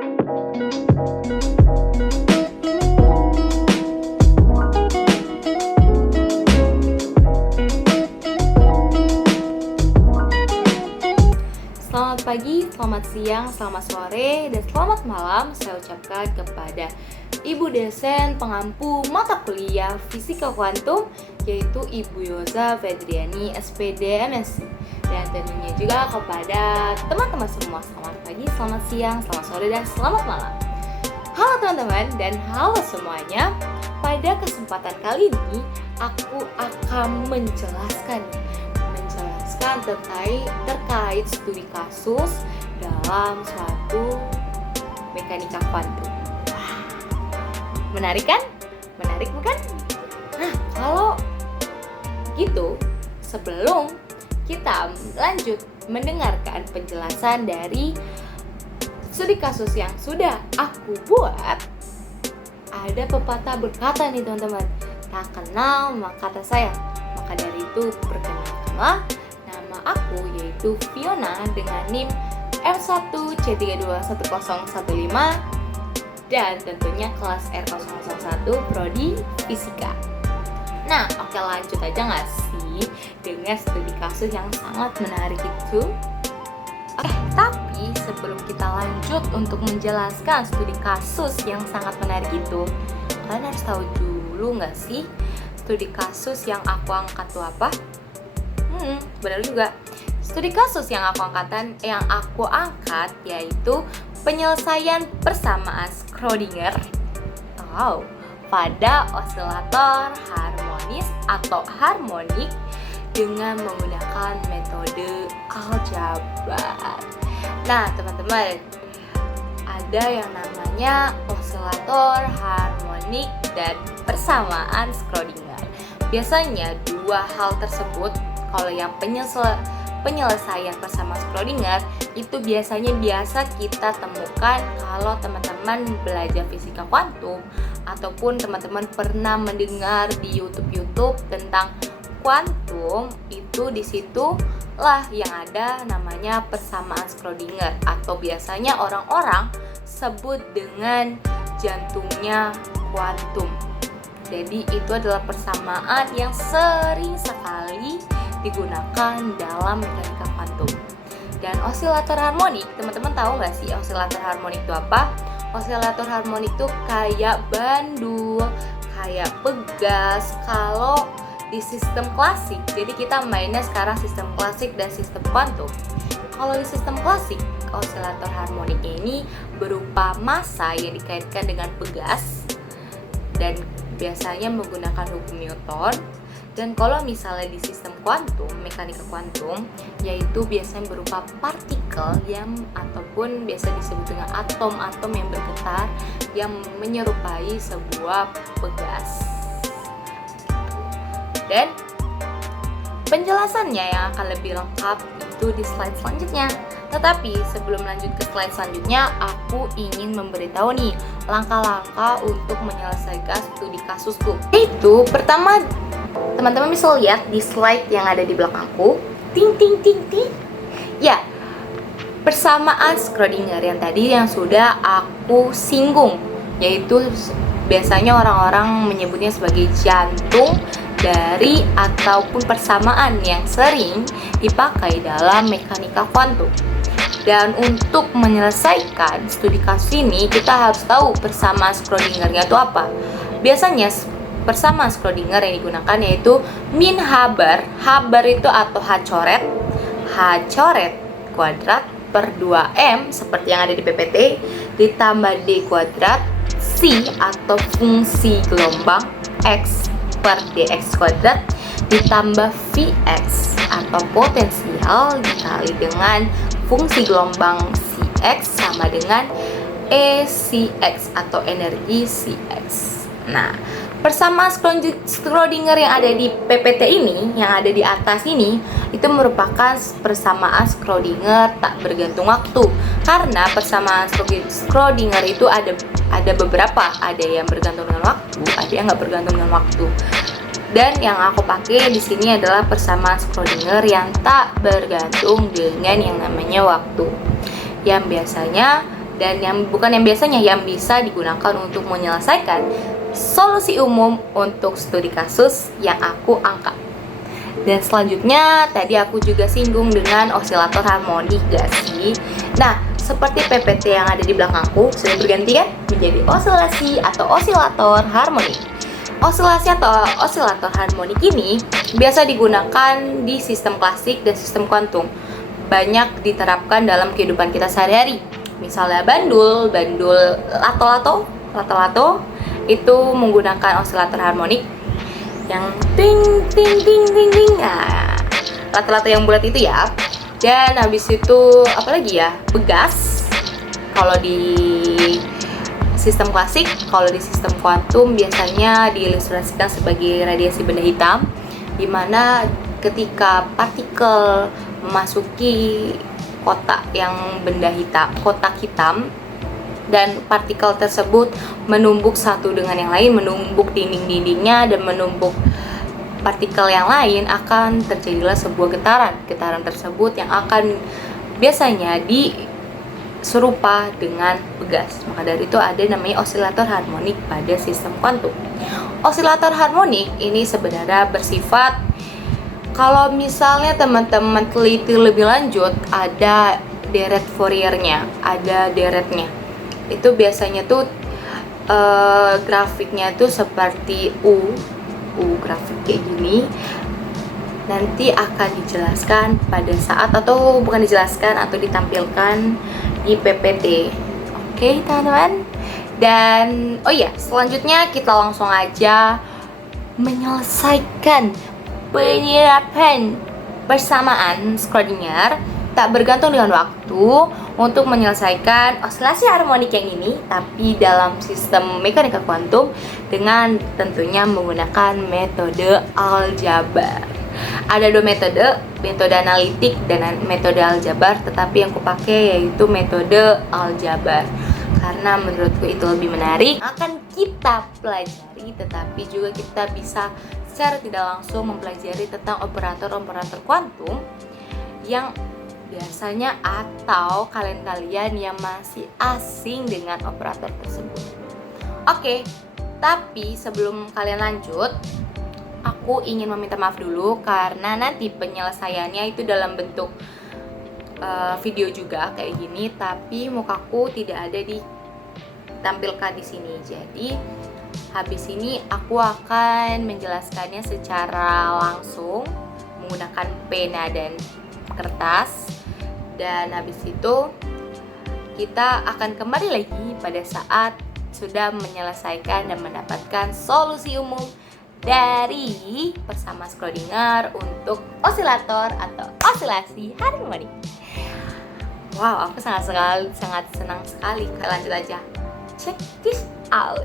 Selamat pagi, selamat siang, selamat sore, dan selamat malam saya ucapkan kepada Ibu dosen pengampu mata kuliah Fisika Kuantum, yaitu Ibu Yoza Fedriani, SPD MSc. Dan tentunya juga kepada teman-teman semua, selamat pagi, selamat siang, selamat sore, dan selamat malam. Halo teman-teman dan halo semuanya. Pada kesempatan kali ini aku akan menjelaskan terkait studi kasus dalam suatu mekanika kuantum. Menarik kan? Menarik bukan? Nah, kalau gitu, sebelum kita lanjut mendengarkan penjelasan dari studi kasus yang sudah aku buat, ada pepatah berkata nih teman-teman, tak kenal maka tak sayang. Maka dari itu perkenalkanlah nama aku, yaitu Fiona dengan NIM M1C321015 dan tentunya kelas R001 Prodi Fisika. Nah, oke, lanjut aja nggak sih dengan studi kasus yang sangat menarik itu? Tapi sebelum kita lanjut untuk menjelaskan studi kasus yang sangat menarik itu, kalian harus tahu dulu nggak sih studi kasus yang aku angkat itu apa? Benar juga. Studi kasus yang aku angkat yaitu penyelesaian persamaan Schrödinger pada osilator harmonis atau harmonik dengan menggunakan metode aljabar. Nah, teman-teman, ada yang namanya osilator harmonik dan persamaan Schrödinger. Biasanya dua hal tersebut, kalau yang penyelesaian persamaan Schrödinger itu biasanya biasa kita temukan kalau teman-teman belajar fisika kuantum ataupun teman-teman pernah mendengar di YouTube tentang kuantum. Itu di situlah yang ada namanya persamaan Schrödinger, atau biasanya orang-orang sebut dengan jantungnya kuantum. Jadi itu adalah persamaan yang sering sekali digunakan dalam mekanika kuantum. Dan osilator harmonik, teman-teman tahu nggak sih osilator harmonik itu apa? Osilator harmonik itu kayak bandul, kayak pegas kalau di sistem klasik. Jadi kita mainnya sekarang sistem klasik dan sistem kuantum. Kalau di sistem klasik, osilator harmonik ini berupa massa yang dikaitkan dengan pegas dan biasanya menggunakan hukum Newton. Dan kalau misalnya di sistem kuantum, mekanika kuantum, yaitu biasanya berupa partikel yang ataupun biasa disebut dengan atom-atom yang bergetar yang menyerupai sebuah pegas. Dan penjelasannya yang akan lebih lengkap itu di slide selanjutnya. Tetapi sebelum lanjut ke slide selanjutnya, aku ingin memberitahu nih langkah-langkah untuk menyelesaikan studi kasusku. Itu pertama, teman-teman bisa lihat di slide yang ada di belakangku. Ting. Ya, persamaan Schrödinger yang tadi yang sudah aku singgung, yaitu biasanya orang-orang menyebutnya sebagai jantung dari ataupun persamaan yang sering dipakai dalam mekanika kuantum. Dan untuk menyelesaikan studi kasus ini, kita harus tahu persamaan Schrödinger-nya itu apa. Biasanya persamaan Schrödinger yang digunakan yaitu min Haber. Haber itu atau H coret kuadrat per 2M seperti yang ada di PPT ditambah D kuadrat C atau fungsi gelombang X per dx kuadrat ditambah Vx atau potensial dikali dengan fungsi gelombang Cx sama dengan ECx atau energi Cx. Nah, persamaan Schrödinger yang ada di PPT ini, yang ada di atas ini, itu merupakan persamaan Schrödinger tak bergantung waktu. Karena persamaan Schrödinger itu ada beberapa, ada yang bergantung dengan waktu, ada yang nggak bergantung dengan waktu. Dan yang aku pakai di sini adalah persamaan Schrödinger yang tak bergantung dengan yang namanya waktu, yang biasanya dan yang biasanya yang bisa digunakan untuk menyelesaikan solusi umum untuk studi kasus yang aku angkat. Dan selanjutnya tadi aku juga singgung dengan osilator harmonik gak sih? Nah, seperti PPT yang ada di belakangku sudah berganti kan menjadi osilasi atau osilator harmonik. Osilasi atau osilator harmonik ini biasa digunakan di sistem klasik dan sistem kuantum. Banyak diterapkan dalam kehidupan kita sehari-hari. Misalnya bandul lato-lato itu menggunakan osilator harmonik yang ting ting ting ting ting. Nah, lato-lato yang bulat itu ya. Dan habis itu apalagi ya? Begas. Kalau di sistem klasik, kalau di sistem kuantum biasanya diilustrasikan sebagai radiasi benda hitam, di mana ketika partikel memasuki kotak yang benda hitam, kotak hitam, dan partikel tersebut menumbuk satu dengan yang lain, menumbuk dinding-dindingnya dan menumbuk partikel yang lain, akan terjadilah sebuah getaran. Getaran tersebut yang akan biasanya serupa dengan begas. Maka dari itu ada namanya osilator harmonik pada sistem kuantum. Osilator harmonik ini sebenarnya bersifat, kalau misalnya teman-teman teliti lebih lanjut, ada deret Fouriernya, ada deretnya. Itu biasanya tuh grafiknya tuh seperti U grafik kayak gini. Nanti akan dijelaskan pada saat, atau bukan dijelaskan, atau ditampilkan di PPT. Oke, teman-teman. Dan oh iya, selanjutnya kita langsung aja menyelesaikan penyerapan persamaan Schrödinger tak bergantung dengan waktu untuk menyelesaikan osilasi harmonik yang ini, tapi dalam sistem mekanika kuantum dengan tentunya menggunakan metode aljabar. Ada dua metode analitik dan metode aljabar, tetapi yang kupakai yaitu metode aljabar karena menurutku itu lebih menarik. Akan kita pelajari, tetapi juga kita bisa secara tidak langsung mempelajari tentang operator-operator kuantum yang biasanya, atau kalian-kalian yang masih asing dengan operator tersebut. Oke, tapi sebelum kalian lanjut, aku ingin meminta maaf dulu karena nanti penyelesaiannya itu dalam bentuk video juga kayak gini, tapi mukaku tidak ada ditampilkan di sini. Jadi habis ini aku akan menjelaskannya secara langsung menggunakan pena dan kertas. Dan habis itu kita akan kembali lagi pada saat sudah menyelesaikan dan mendapatkan solusi umum dari persamaan Schrödinger untuk osilator atau osilasi harmonik. Wow, aku sangat senang sekali. Lanjut aja. Check this out.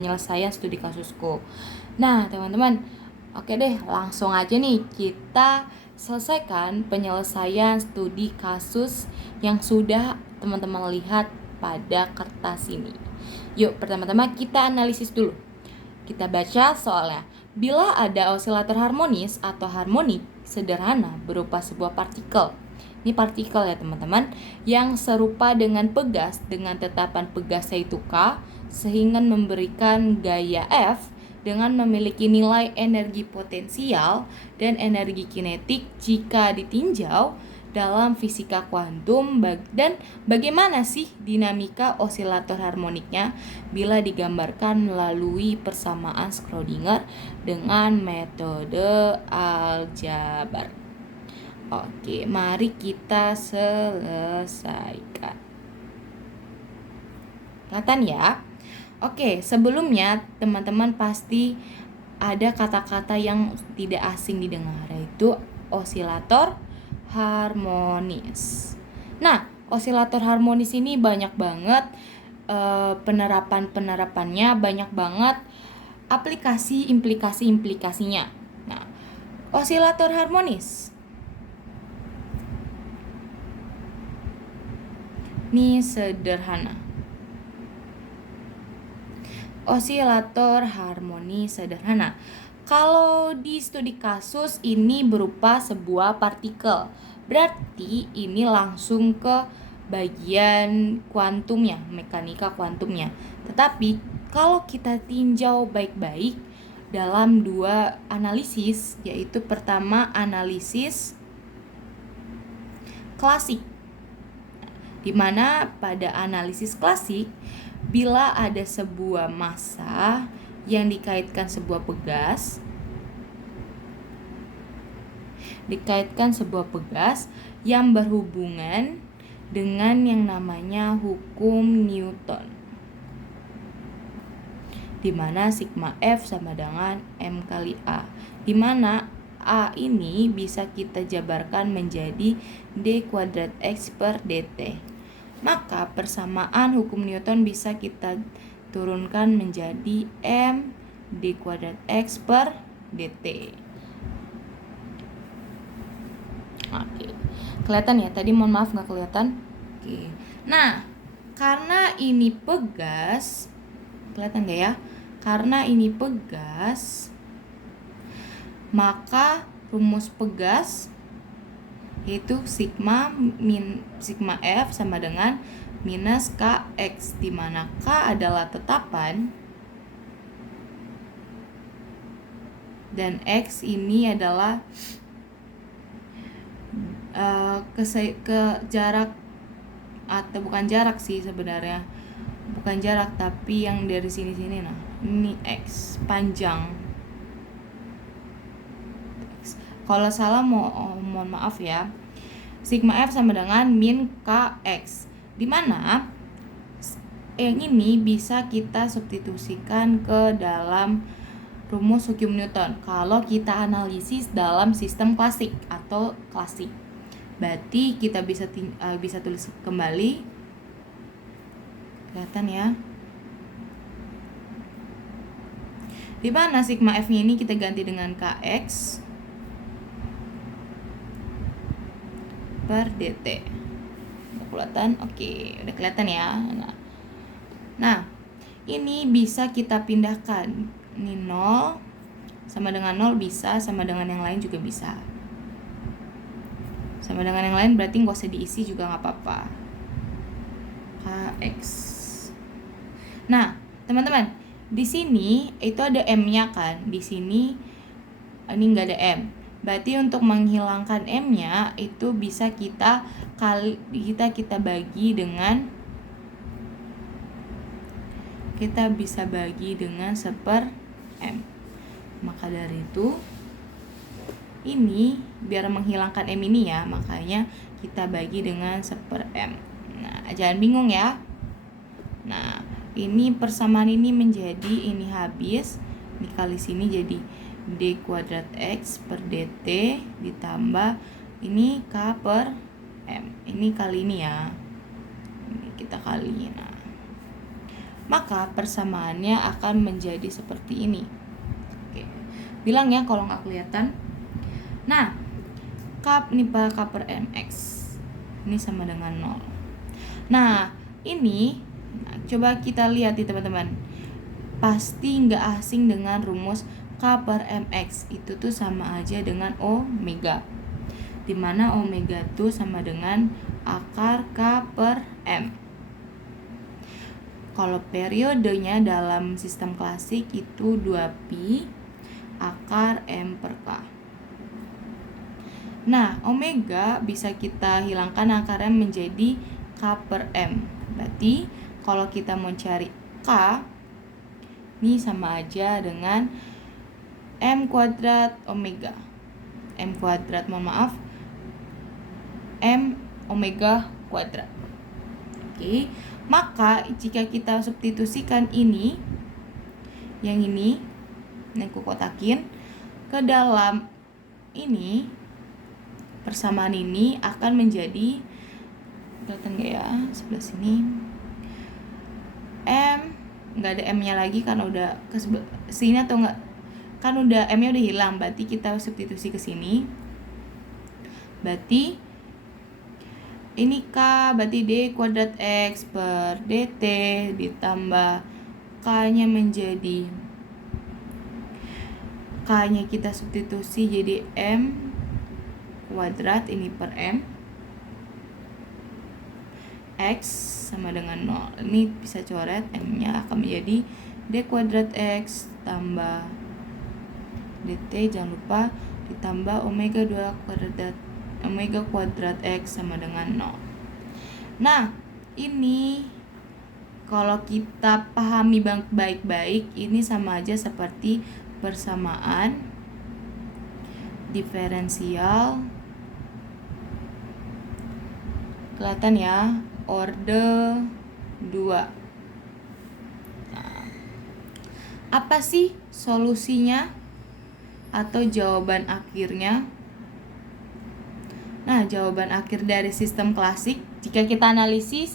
Penyelesaian studi kasusku. Nah, teman-teman, oke deh, langsung aja nih kita selesaikan penyelesaian studi kasus yang sudah teman-teman lihat pada kertas ini. Yuk, pertama-tama kita analisis dulu. Kita baca soalnya. Bila ada osilator harmonis atau harmonik sederhana berupa sebuah partikel. Ini partikel ya teman-teman, yang serupa dengan pegas dengan tetapan pegas yaitu K, sehingga memberikan gaya F dengan memiliki nilai energi potensial dan energi kinetik jika ditinjau dalam fisika kuantum. Dan bagaimana sih dinamika osilator harmoniknya bila digambarkan melalui persamaan Schrödinger dengan metode aljabar. Oke, mari kita selesaikan. Kelihatan ya? Oke, sebelumnya teman-teman pasti ada kata-kata yang tidak asing didengar, yaitu osilator harmonis. Nah, osilator harmonis ini banyak banget penerapannya, banyak banget aplikasi implikasinya. Nah, osilator harmonis ini sederhana. Osilator harmonis sederhana. Kalau di studi kasus ini berupa sebuah partikel. Berarti ini langsung ke bagian kuantumnya, mekanika kuantumnya. Tetapi kalau kita tinjau baik-baik dalam dua analisis, yaitu pertama analisis klasik, di mana pada analisis klasik, bila ada sebuah massa yang dikaitkan sebuah pegas yang berhubungan dengan yang namanya hukum Newton, di mana sigma F sama dengan M kali A, di mana A ini bisa kita jabarkan menjadi d kuadrat X per dt. Maka persamaan hukum Newton bisa kita turunkan menjadi M d kuadrat X per dt. Oke. Kelihatan ya? Tadi mohon maaf nggak kelihatan. Oke. Nah, karena ini pegas, kelihatan nggak ya? Karena ini pegas, maka rumus pegas yaitu sigma F sama dengan minus Kx, di mana K adalah tetapan dan X ini adalah ke jarak, atau bukan jarak sih sebenarnya, bukan jarak tapi yang dari sini nah, ini X panjang. Kalau salah mohon maaf ya. Sigma F sama dengan min Kx, di mana yang ini bisa kita substitusikan ke dalam rumus hukum Newton kalau kita analisis dalam sistem klasik atau klasik. Berarti kita bisa tulis kembali. Kelihatan ya? Di mana sigma F-nya ini kita ganti dengan Kx per dt. Udah kelihatan? Oke, udah kelihatan ya. Nah, ini bisa kita pindahkan. Ini 0 sama dengan 0 bisa, sama dengan yang lain juga bisa. Sama dengan yang lain berarti nggak usah diisi juga nggak apa-apa. Kx. Nah, teman-teman, di sini itu ada M-nya kan? Di sini ini nggak ada M. Berarti untuk menghilangkan M-nya itu bisa kita bagi dengan seper M. Maka dari itu ini biar menghilangkan M ini ya, makanya kita bagi dengan seper M. Nah, jangan bingung ya. Nah, ini persamaan ini menjadi, ini habis, ini kali sini jadi d kuadrat X per dt ditambah ini K per M. Ini kali ini ya. Ini kita kali. Nah, maka persamaannya akan menjadi seperti ini. Oke. Bilang ya kalau nggak kelihatan. Nah, K per MX ini sama dengan 0. Nah, ini coba kita lihat nih teman-teman. Pasti nggak asing dengan rumus K per MX. Itu tuh sama aja dengan omega, dimana omega itu sama dengan akar K per M. Kalau periodenya dalam sistem klasik itu 2pi akar M per K. Nah, omega bisa kita hilangkan akarnya menjadi K per M. Berarti kalau kita mau cari K, ini sama aja dengan M kuadrat omega. M kuadrat, mohon maaf, M omega kuadrat. Oke, maka jika kita substitusikan ini, yang ini aku kotakin ke dalam ini, persamaan ini akan menjadi, kelihatan nggak ya sebelah sini, M nggak ada M-nya lagi karena udah ke sini, atau nggak, kan udah M-nya udah hilang, berarti kita substitusi ke sini. Berarti ini K, berarti d kuadrat X per dt ditambah K-nya menjadi, K-nya kita substitusi jadi M kuadrat ini per M, X sama dengan 0. Ini bisa coret, M-nya akan menjadi D kuadrat X tambah DT, jangan lupa, ditambah omega 2 omega kuadrat X sama dengan 0. Nah, ini kalau kita pahami baik-baik, ini sama aja seperti persamaan diferensial, kelihatan ya, orde 2. Nah, apa sih solusinya atau jawaban akhirnya? Nah, jawaban akhir dari sistem klasik, jika kita analisis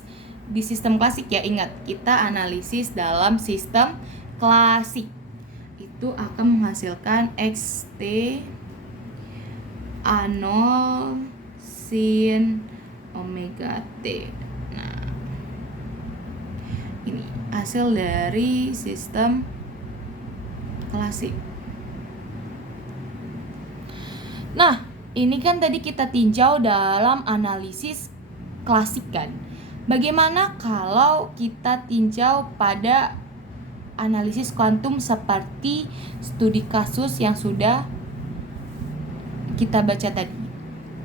di sistem klasik ya, ingat, kita analisis dalam sistem klasik, itu akan menghasilkan XT A0 sin omega T. Nah, ini hasil dari sistem klasik. Nah, ini kan tadi kita tinjau dalam analisis klasik kan. Bagaimana kalau kita tinjau pada analisis kuantum seperti studi kasus yang sudah kita baca tadi?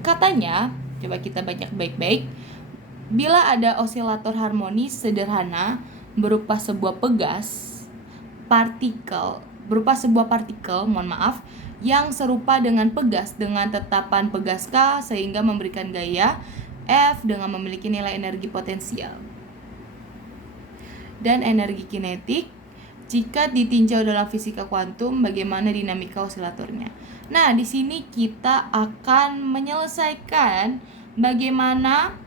Katanya, coba kita baca baik-baik. Bila ada osilator harmonis sederhana berupa sebuah partikel, yang serupa dengan pegas dengan tetapan pegas K sehingga memberikan gaya F dengan memiliki nilai energi potensial dan energi kinetik. Jika ditinjau dalam fisika kuantum, bagaimana dinamika osilatornya? Nah, di sini kita akan menyelesaikan bagaimana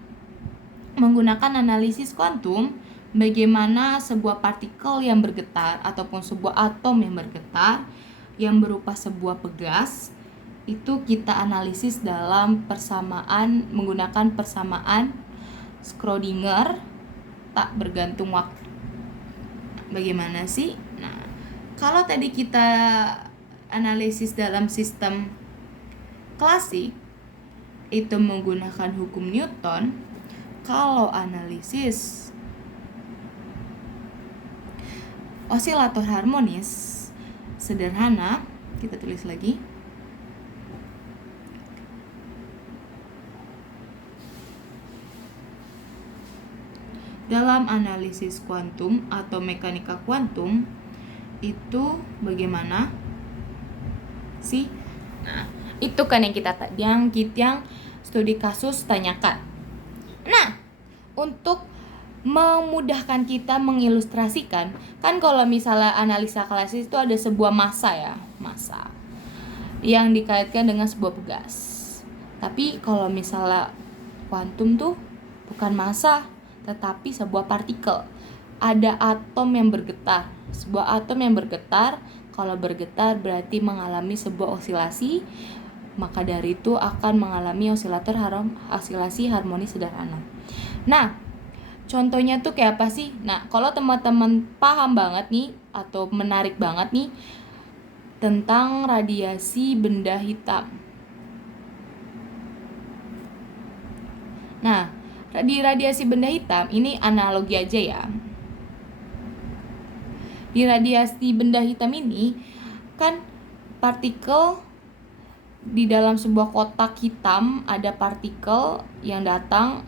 menggunakan analisis kuantum, bagaimana sebuah partikel yang bergetar ataupun sebuah atom yang bergetar yang berupa sebuah pegas itu kita analisis dalam menggunakan persamaan Schrödinger tak bergantung waktu. Bagaimana sih? Nah, kalau tadi kita analisis dalam sistem klasik itu menggunakan hukum Newton, kalau analisis osilator harmonis sederhana, kita tulis lagi. Dalam analisis kuantum atau mekanika kuantum itu bagaimana sih? Nah, itu kan yang studi kasus tanyakan. Nah, untuk memudahkan kita mengilustrasikan, kan kalau misalnya analisa klasik itu ada sebuah massa yang dikaitkan dengan sebuah pegas. Tapi kalau misalnya kuantum tuh bukan massa, tetapi sebuah partikel. Ada atom yang bergetar. Sebuah atom yang bergetar, kalau bergetar berarti mengalami sebuah osilasi, maka dari itu akan mengalami osilasi harmonis sederhana. Nah, contohnya tuh kayak apa sih? Nah, kalau teman-teman paham banget nih atau menarik banget nih tentang radiasi benda hitam. Nah, di radiasi benda hitam ini analogi aja ya. Di radiasi benda hitam ini kan partikel di dalam sebuah kotak hitam, ada partikel yang datang,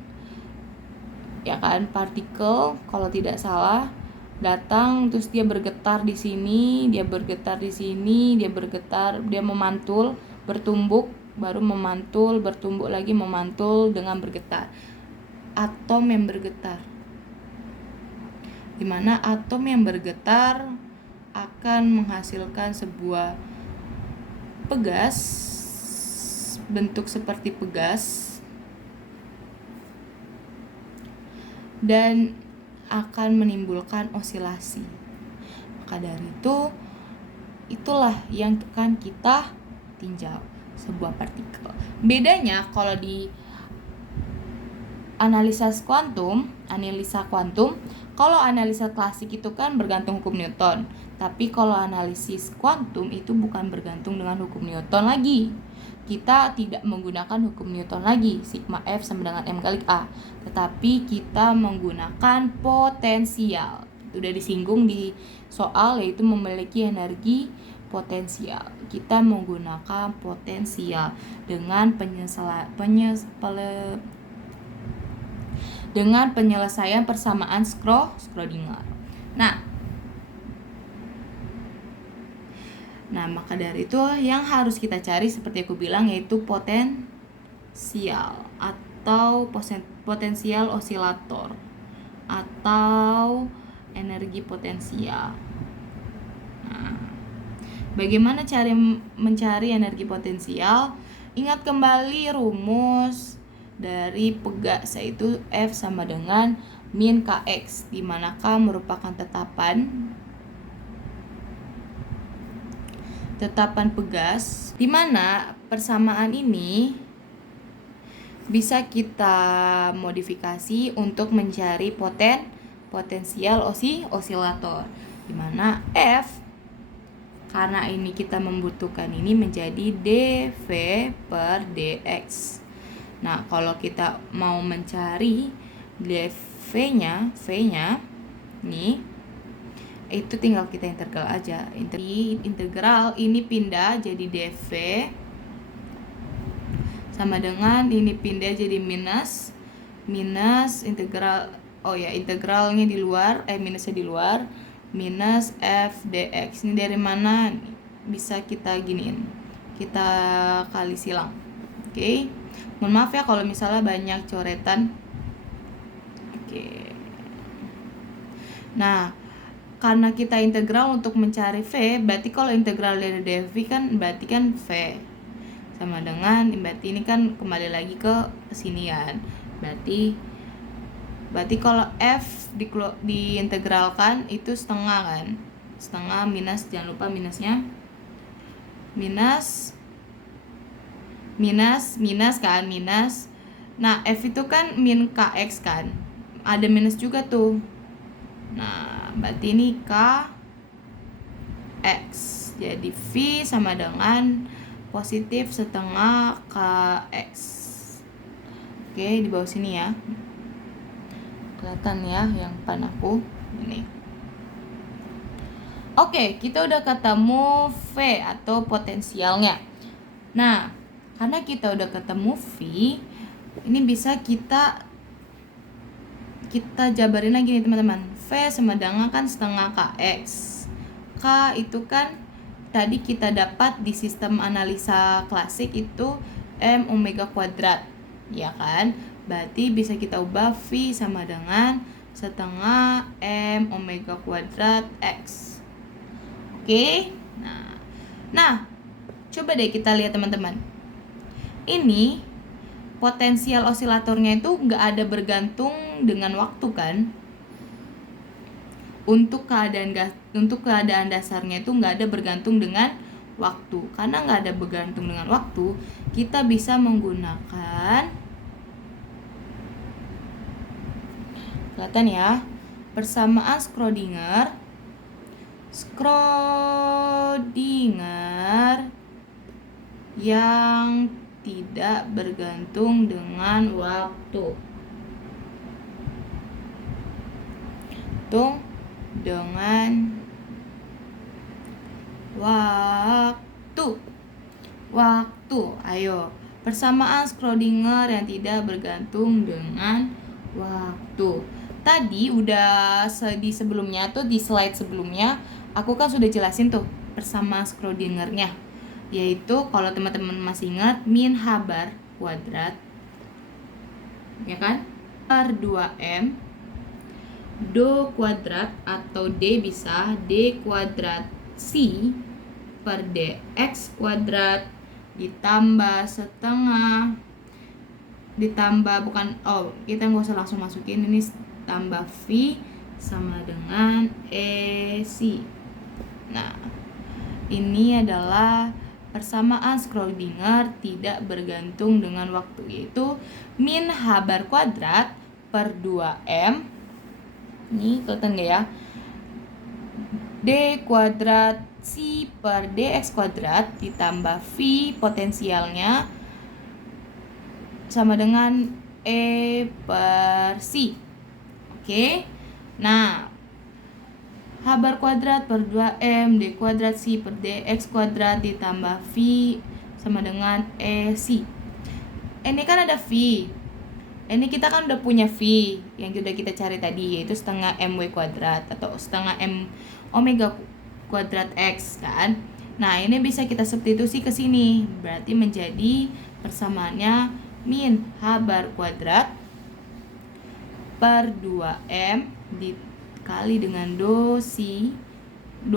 ya kan, partikel kalau tidak salah datang terus dia bergetar di sini, dia bergetar di sini, dia memantul, bertumbuk, baru memantul, bertumbuk lagi, memantul dengan bergetar. Atom yang bergetar, dimana atom yang bergetar akan menghasilkan sebuah pegas, bentuk seperti pegas, dan akan menimbulkan osilasi. Maka dari itu, itulah yang akan kita tinjau, sebuah partikel. Bedanya kalau di analisa kuantum, kalau analisa klasik itu kan bergantung hukum Newton. Tapi kalau analisis kuantum itu bukan bergantung dengan hukum Newton lagi. kita tidak menggunakan hukum Newton lagi, sigma F sama dengan M kali A, tetapi kita menggunakan potensial. Itu udah disinggung di soal, yaitu memiliki energi potensial. Kita menggunakan potensial dengan penyelesaian persamaan Schrödinger. Nah, maka dari itu yang harus kita cari seperti aku bilang yaitu potensial atau potensial osilator atau energi potensial. Nah, bagaimana cara mencari energi potensial? Ingat kembali rumus dari Pegas, yaitu F sama dengan min Kx, di mana K merupakan tetapan Pegas, di mana persamaan ini bisa kita modifikasi untuk mencari potensial osilator, di mana F, karena ini kita membutuhkan ini, menjadi dV per dx. Nah, kalau kita mau mencari dV-nya, V-nya nih, itu tinggal kita integral aja. Integral ini pindah jadi dV sama dengan ini pindah jadi minus integral, integralnya di luar, minusnya di luar, minus f dx. Ini dari mana? Bisa kita giniin, kita kali silang. Oke. Mohon maaf ya kalau misalnya banyak coretan. Oke. Nah, karena kita integral untuk mencari V, berarti kalau integral dari dV kan berarti kan V sama dengan, berarti ini kan kembali lagi ke kesinian. Berarti kalau F diintegralkan itu setengah kan? Setengah minus, jangan lupa minusnya. Minus kan, minus. Nah, F itu kan min Kx kan? Ada minus juga tuh. Nah, berarti ini Kx. Jadi V sama dengan positif setengah Kx. Oke, di bawah sini ya. Kelihatan ya yang depan aku ini. Oke, kita udah ketemu V atau potensialnya. Nah, karena kita udah ketemu V, ini bisa kita jabarin lagi nih teman-teman. V sama dengan kan setengah Kx. K itu kan tadi kita dapat di sistem analisa klasik itu M omega kuadrat, ya kan? Berarti bisa kita ubah V sama dengan setengah M omega kuadrat X. Oke? Nah, coba deh kita lihat teman-teman. Ini potensial osilatornya itu nggak ada bergantung dengan waktu kan? Untuk keadaan dasarnya itu nggak ada bergantung dengan waktu. Karena nggak ada bergantung dengan waktu, kita bisa menggunakan, kelihatan ya, persamaan Schrödinger yang tidak bergantung dengan waktu. Ayo, persamaan Schrödinger yang tidak bergantung dengan waktu. Tadi udah di sebelumnya tuh, di slide sebelumnya aku kan sudah jelasin tuh persamaan Schrödingernya, yaitu kalau teman-teman masih ingat, min h bar kuadrat, ya kan, per 2m do kuadrat, atau d bisa d kuadrat c per dx kuadrat ditambah setengah, kita nggak usah langsung masukin, ini tambah v sama dengan EC. Nah, ini adalah persamaan Schrödinger tidak bergantung dengan waktu, yaitu min h bar kuadrat per 2m. Ini kelihatan nggak ya? D kuadrat C per dx kuadrat ditambah V potensialnya sama dengan E per C. Oke. Nah, H bar kuadrat per 2M D kuadrat C per dx kuadrat ditambah V sama dengan E C. Ini kan ada V. Ini kita kan udah punya V yang sudah kita cari tadi, yaitu setengah MW kuadrat atau setengah M omega kuadrat X kan. Nah, ini bisa kita substitusi ke sini. Berarti menjadi persamaannya min H bar kuadrat per 2M dikali dengan do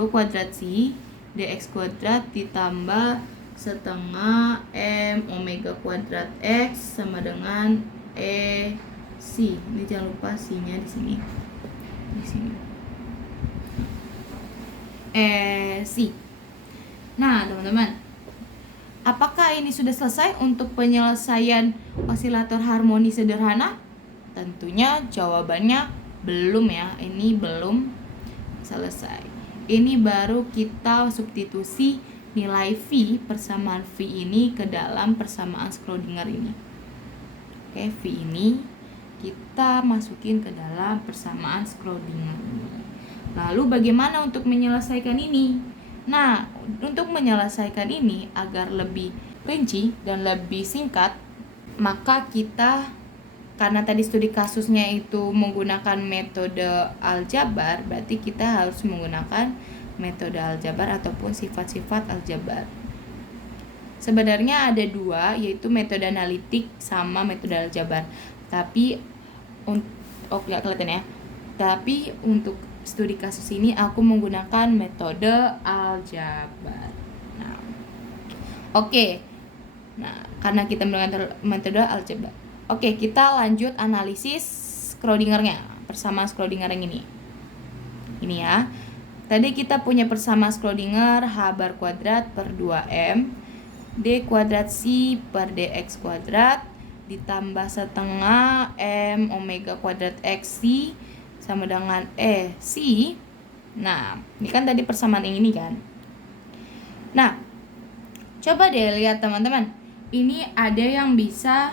kuadrat C dx kuadrat ditambah setengah M omega kuadrat X sama dengan E C. Ini jangan lupa C-nya di sini. Di sini. E C. Nah, teman-teman, apakah ini sudah selesai untuk penyelesaian osilator harmoni sederhana? Tentunya jawabannya belum ya. Ini belum selesai. Ini baru kita substitusi nilai V, persamaan V ini ke dalam persamaan Schrödinger ini. Oke, V ini kita masukin ke dalam persamaan Schrödinger ini. Lalu bagaimana untuk menyelesaikan ini? Nah, untuk menyelesaikan ini agar lebih rinci dan lebih singkat, maka kita, karena tadi studi kasusnya itu menggunakan metode aljabar, berarti kita harus menggunakan metode aljabar ataupun sifat-sifat aljabar. Sebenarnya ada dua, yaitu metode analitik sama metode aljabar. Tapi nggak kelihatan ya. Tapi untuk studi kasus ini aku menggunakan metode aljabar. Nah, oke. Nah, karena kita menggunakan metode aljabar. Oke, kita lanjut analisis Schrödinger-nya, persamaan Schrödinger yang ini. Ini ya. Tadi kita punya persamaan Schrödinger H bar kuadrat per 2M D kuadrat C per dx kuadrat ditambah setengah M omega kuadrat X C sama dengan E C. Nah, ini kan tadi persamaan yang ini kan. Nah, coba deh lihat teman-teman. Ini ada yang bisa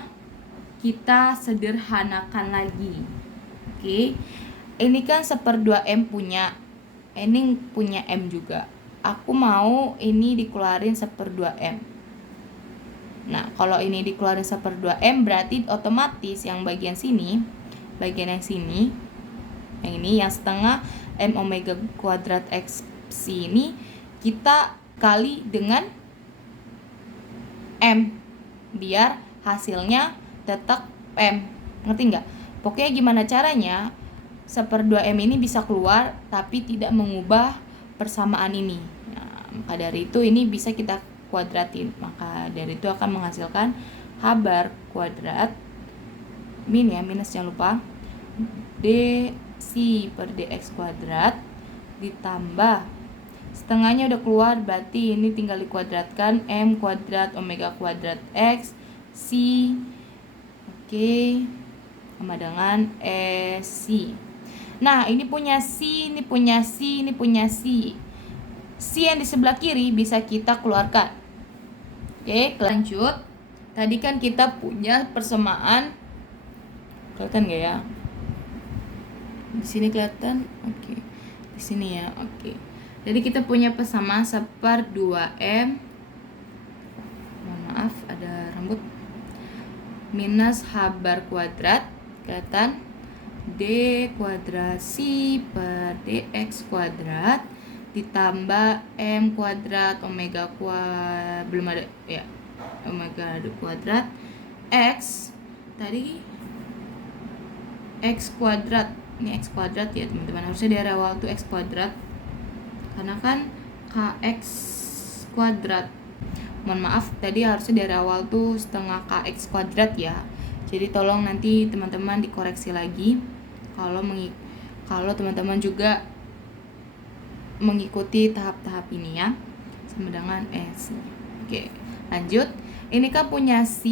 kita sederhanakan lagi. Oke. Ini kan 1/2M punya. Ini punya M juga. Aku mau ini dikeluarin 1/2M. Nah, kalau ini dikeluarin 1/2M berarti otomatis yang bagian sini, bagian yang sini, yang ini yang setengah M omega kuadrat X C ini kita kali dengan M biar hasilnya tetap M. Ngerti nggak? Pokoknya gimana caranya 1/2M ini bisa keluar tapi tidak mengubah persamaan ini. Nah, maka dari itu ini bisa kita kuadratin, maka dari itu akan menghasilkan H bar kuadrat min ya, minus jangan lupa D C per dx kuadrat ditambah setengahnya udah keluar, berarti ini tinggal dikuadratkan M kuadrat omega kuadrat X C, oke, sama dengan E C. Nah, ini punya C, ini punya C, ini punya C. C yang di sebelah kiri bisa kita keluarkan. Oke, lanjut. Tadi kan kita punya persamaan. Kelihatan nggak ya? Di sini kelihatan. Oke. Di sini ya. Oke. Jadi kita punya persamaan 1/2M. Mohon maaf, ada rambut. Minus H bar kuadrat. Kelihatan? D kuadrat C per dx kuadrat ditambah M kuadrat omega kuadrat, belum ada ya, omega kuadrat X, tadi X kuadrat, ini X kuadrat ya teman-teman, harusnya dari awal tuh X kuadrat karena kan KX kuadrat, mohon maaf tadi harusnya dari awal tuh setengah KX kuadrat ya. Jadi tolong nanti teman-teman dikoreksi lagi kalau teman-teman juga mengikuti tahap-tahap ini ya, sama dengan S. Oke, lanjut. Ini kan punya C,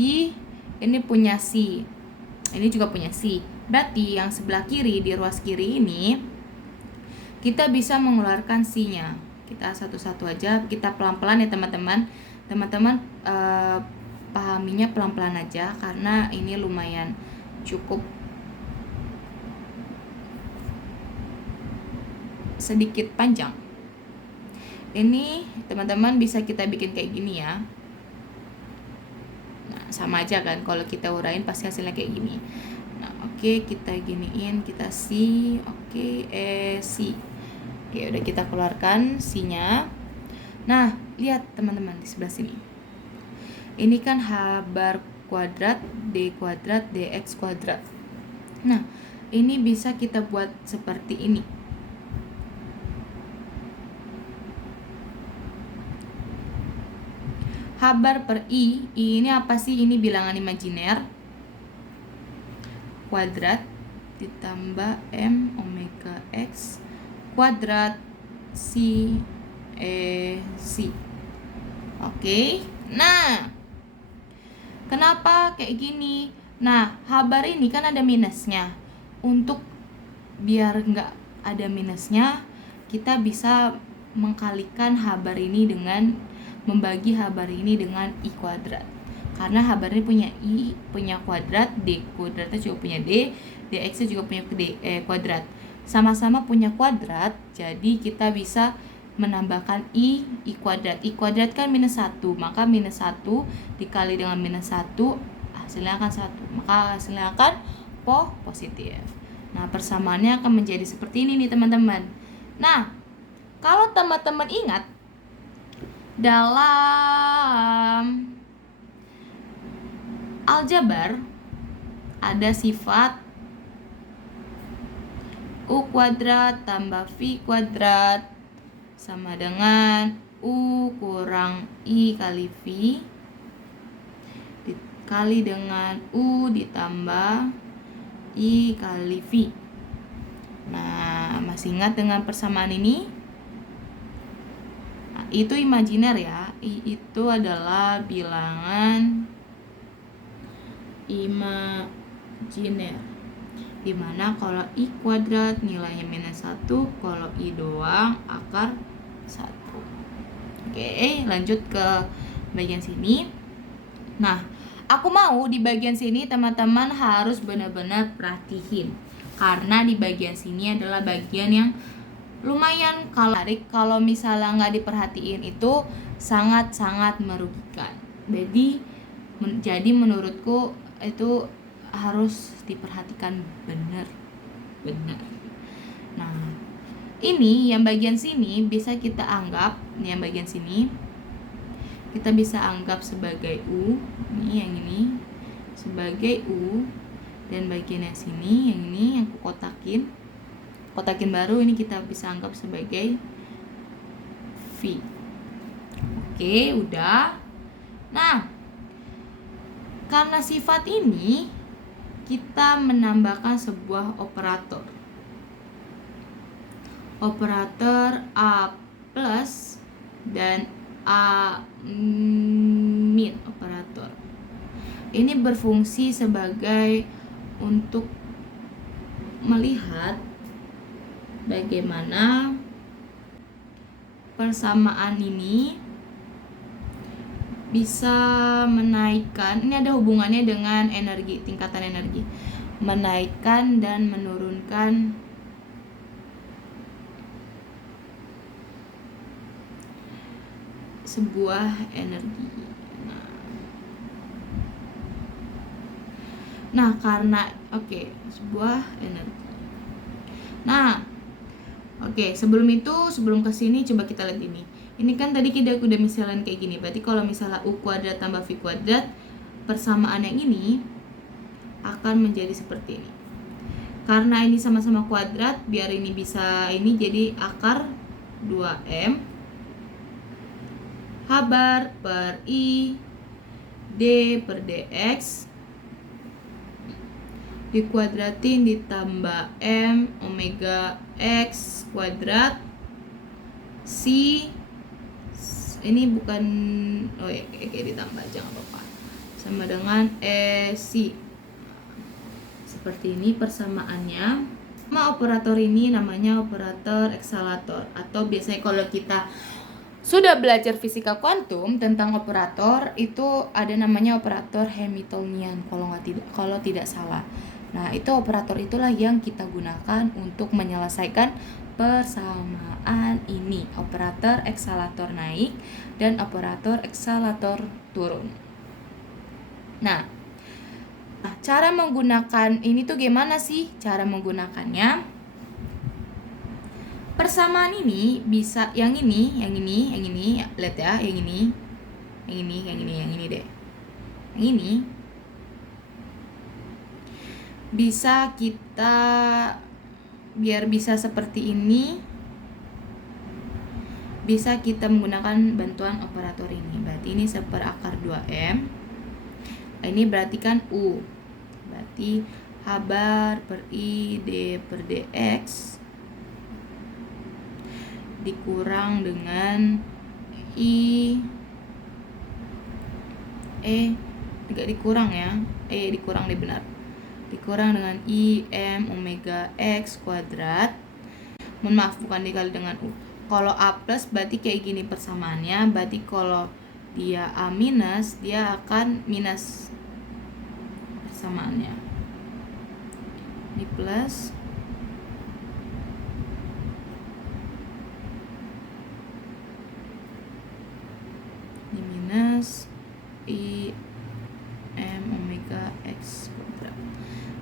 ini punya C, ini juga punya C. Berarti yang sebelah kiri di ruas kiri ini kita bisa mengeluarkan C-nya. Kita satu-satu aja, kita pelan-pelan ya teman-teman. Teman-teman pahaminya pelan-pelan aja karena ini lumayan cukup sedikit panjang. Ini teman-teman bisa kita bikin kayak gini ya. Nah, sama aja kan kalau kita urain pasti hasilnya kayak gini. Nah, oke, kita giniin, kita C, oke, C. Oke, udah kita keluarkan C-nya. Nah, lihat teman-teman di sebelah sini. Ini kan H bar kuadrat, D kuadrat, DX kuadrat. Nah, ini bisa kita buat seperti ini. H bar per I ini apa sih? Ini bilangan imajiner. Kuadrat ditambah M omega X kuadrat C. Oke. Nah, kenapa kayak gini? Nah, H bar ini kan ada minusnya. Untuk biar nggak ada minusnya, kita bisa mengkalikan H bar ini dengan membagi H bar ini dengan I kuadrat. Karena H bar ini punya I, punya kuadrat, D kuadratnya juga punya D, DX juga punya kuadrat. Sama-sama punya kuadrat, jadi kita bisa menambahkan I kuadrat. I kuadrat kan minus 1, maka minus 1 dikali dengan minus 1, hasilnya akan 1. Maka hasilnya akan positif. Nah, persamaannya akan menjadi seperti ini nih teman-teman. Nah, kalau teman-teman ingat, dalam aljabar ada sifat U kuadrat tambah V kuadrat sama dengan U kurang I kali V dikali dengan U ditambah I kali V. Nah, masih ingat dengan persamaan ini? Nah, itu imajiner ya. I itu adalah bilangan imajiner, dimana kalau I kuadrat nilainya minus 1, kalau I doang akar 1. Oke, lanjut ke bagian sini. Nah, aku mau di bagian sini teman-teman harus benar-benar perhatiin, karena di bagian sini adalah bagian yang lumayan kalau misalnya nggak diperhatiin itu sangat-sangat merugikan. Jadi menurutku itu harus diperhatikan benar. Nah, ini yang bagian sini bisa kita anggap, yang bagian sini kita bisa anggap sebagai U, ini yang ini sebagai U, dan bagian yang sini yang ini yang aku kotakin baru ini kita bisa anggap sebagai V. Oke, udah. Nah, karena sifat ini kita menambahkan sebuah operator A plus dan A min operator. Ini berfungsi sebagai untuk melihat bagaimana persamaan ini bisa menaikkan, ini ada hubungannya dengan energi, tingkatan energi, menaikkan dan menurunkan sebuah energi. Nah, karena sebuah energi. Nah, sebelum kesini coba kita lihat ini. Ini kan tadi kita udah misalnya kayak gini. Berarti kalau misalnya U kuadrat tambah V kuadrat, persamaan yang ini akan menjadi seperti ini. Karena ini sama-sama kuadrat, biar ini bisa ini jadi akar 2M H bar per I D per DX dikuadratin ditambah M omega X kuadrat C. Ini bukan ditambah aja nggak apa-apa, sama dengan C. Seperti ini persamaannya. Operator ini namanya operator eksalator, atau biasanya kalau kita sudah belajar fisika kuantum tentang operator itu ada namanya operator Hamiltonian kalau tidak salah. Nah, itu operator itulah yang kita gunakan untuk menyelesaikan persamaan ini, operator eksalator naik dan operator eksalator turun. Nah, cara menggunakan ini tuh gimana sih cara menggunakannya? Persamaan ini bisa yang ini, lihat ya, yang ini deh. Yang ini bisa kita biar bisa seperti ini, bisa kita menggunakan bantuan operator ini. Berarti ini 1/akar 2M. Ini berarti kan U. Berarti H bar per I D per DX dikurang dengan tidak dikurang ya, dikurang deh benar, dikurang dengan I M omega X kuadrat, bukan dikali dengan U. Kalau A plus berarti kayak gini persamaannya, berarti kalau dia A minus, dia akan minus persamaannya. Ini plus, ini minus I M omega X kuadrat.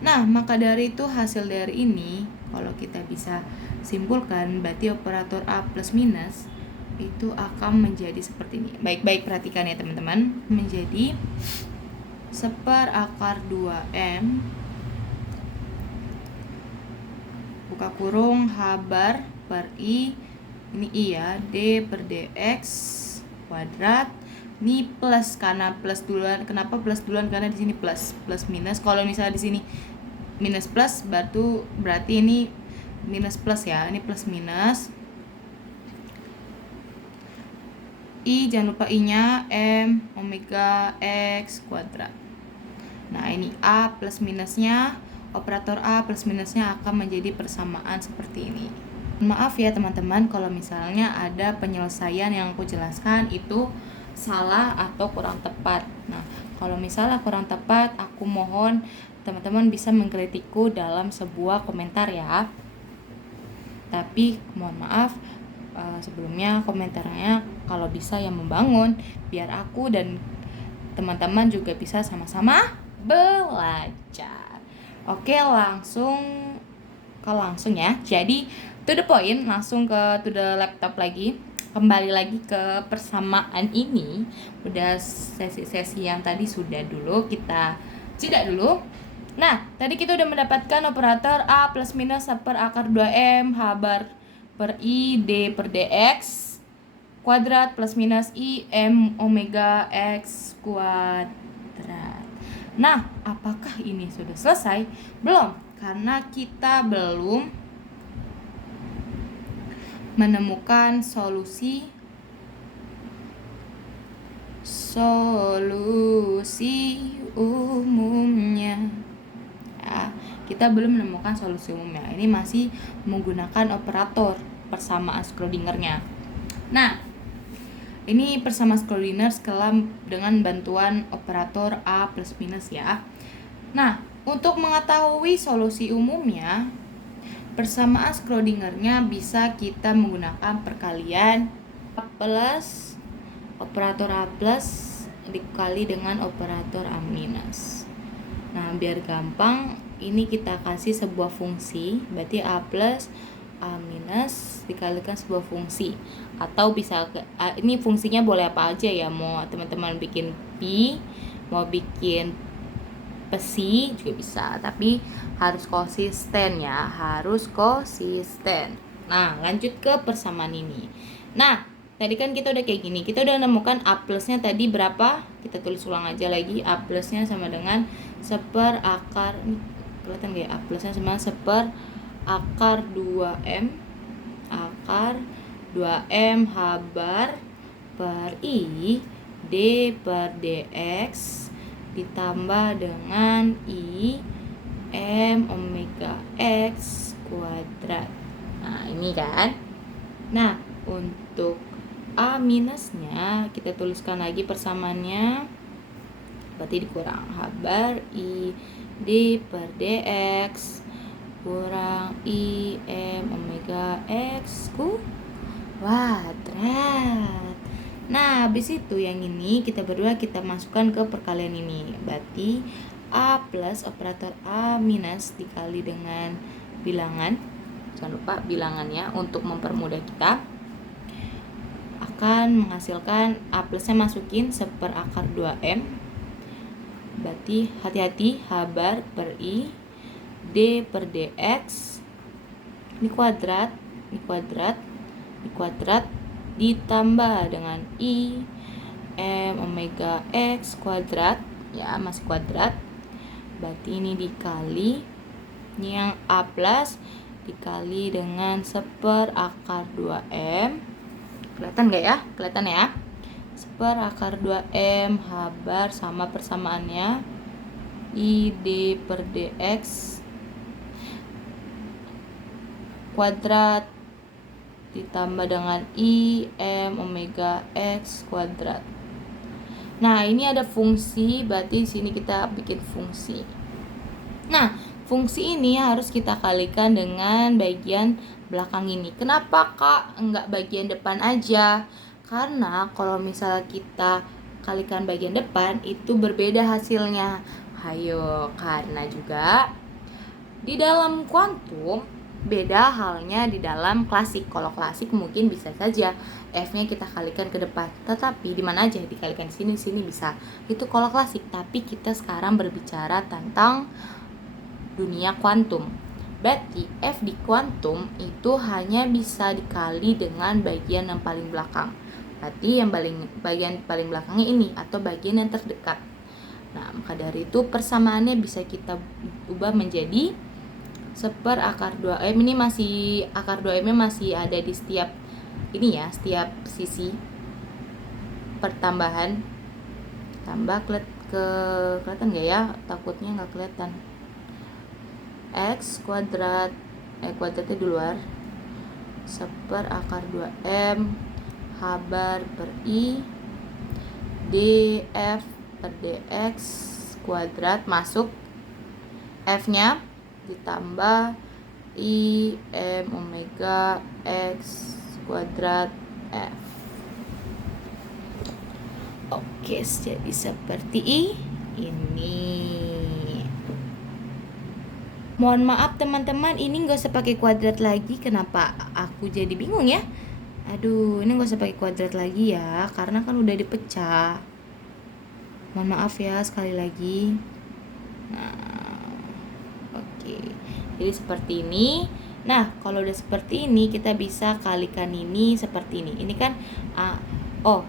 Nah, maka dari itu hasil dari ini kalau kita bisa simpulkan berarti operator A plus minus itu akan menjadi seperti ini. Baik-baik perhatikan ya teman-teman. Menjadi 1/akar 2M buka kurung H bar per I, ini I ya, D per DX kuadrat. Ini plus, karena plus duluan. Kenapa plus duluan? Karena di sini plus minus. Kalau misalnya di sini minus plus, berarti ini minus plus ya. Ini plus minus. I, jangan lupa I-nya M omega X kuadrat. Nah, ini A plus minusnya, operator A plus minusnya akan menjadi persamaan seperti ini. Maaf ya teman-teman kalau misalnya ada penyelesaian yang aku jelaskan itu salah atau kurang tepat. Nah, kalau misalnya kurang tepat, aku mohon teman-teman bisa mengkritikku dalam sebuah komentar ya. Tapi mohon maaf, sebelumnya komentarnya kalau bisa yang membangun, biar aku dan teman-teman juga bisa sama-sama belajar. Oke, langsung ya. Jadi to the point, langsung to the laptop lagi. Kembali lagi ke persamaan ini. Udah sesi-sesi yang tadi sudah dulu, kita jeda dulu. Nah, tadi kita udah mendapatkan operator A plus minus 1/akar 2M H bar per I D per DX kuadrat plus minus I M omega X kuadrat. Nah, apakah ini sudah selesai? Belum, karena kita belum menemukan solusi umumnya ya, kita belum menemukan solusi umumnya. Ini masih menggunakan operator persamaan Schrödingernya. Nah, ini persamaan Schrödinger skala dengan bantuan operator A plus minus ya. Nah, untuk mengetahui solusi umumnya, persamaan Schrödingernya bisa kita menggunakan perkalian A plus operator A plus dikali dengan operator A minus. Nah, biar gampang, ini kita kasih sebuah fungsi, berarti A plus A minus dikalikan sebuah fungsi. Atau bisa ini fungsinya boleh apa aja ya, mau teman-teman bikin pi, mau bikin psi juga bisa, tapi harus konsisten ya, harus konsisten. Nah, lanjut ke persamaan ini. Nah, tadi kan kita udah kayak gini, kita udah menemukan A plusnya tadi berapa, kita tulis ulang aja lagi. A plusnya sama dengan 1/akar, ini kelihatan gak ya, A plusnya sama 1/akar 2M akar 2M H bar per I D per DX ditambah dengan I M omega X kuadrat. Nah, ini kan. Nah, untuk A minusnya kita tuliskan lagi persamaannya. Berarti dikurang H bar I D per dx kurang I M omega X kuadrat. Nah, habis itu yang ini kita masukkan ke perkalian ini. Berarti A plus operator A minus dikali dengan bilangan. Jangan lupa bilangannya untuk mempermudah kita. Akan menghasilkan A plusnya masukin 1/2M. Berarti hati-hati H bar per I D per dx. Ini kuadrat ditambah dengan I M omega X kuadrat, ya masih kuadrat. Berarti ini dikali, ini yang A plus dikali dengan 1/2M. Kelihatan gak ya? Kelihatan ya? 1/2M H bar sama persamaannya I D per dx kuadrat ditambah dengan I M omega X kuadrat. Nah, ini ada fungsi, berarti di sini kita bikin fungsi. Nah, fungsi ini harus kita kalikan dengan bagian belakang ini. Kenapa Kak enggak bagian depan aja? Karena kalau misalnya kita kalikan bagian depan itu berbeda hasilnya. Hayo, karena juga di dalam kuantum beda halnya di dalam klasik. Kalau klasik mungkin bisa saja F-nya kita kalikan ke depan, tetapi di mana aja dikalikan sini bisa. Itu kalau klasik, tapi kita sekarang berbicara tentang dunia kuantum. Berarti F di kuantum itu hanya bisa dikali dengan bagian yang paling belakang. Berarti yang bagian paling belakangnya ini atau bagian yang terdekat. Nah, maka dari itu persamaannya bisa kita ubah menjadi 1/2M. Ini masih akar 2M-nya masih ada di setiap ini ya, setiap sisi pertambahan. Tambah kelihatan gak ya? Takutnya nggak kelihatan. X kuadrat kuadratnya di luar 1/2M H bar per I df per dx kuadrat masuk F-nya ditambah I M omega X kuadrat F. Oke, jadi seperti ini. Mohon maaf teman-teman, ini gak usah pakai kuadrat lagi. Kenapa aku jadi bingung ya? Aduh, ini gak usah pakai kuadrat lagi ya, karena kan udah dipecah. Mohon maaf ya sekali lagi. Nah, oke. Jadi seperti ini. Nah, kalau udah seperti ini kita bisa kalikan ini seperti ini. Ini kan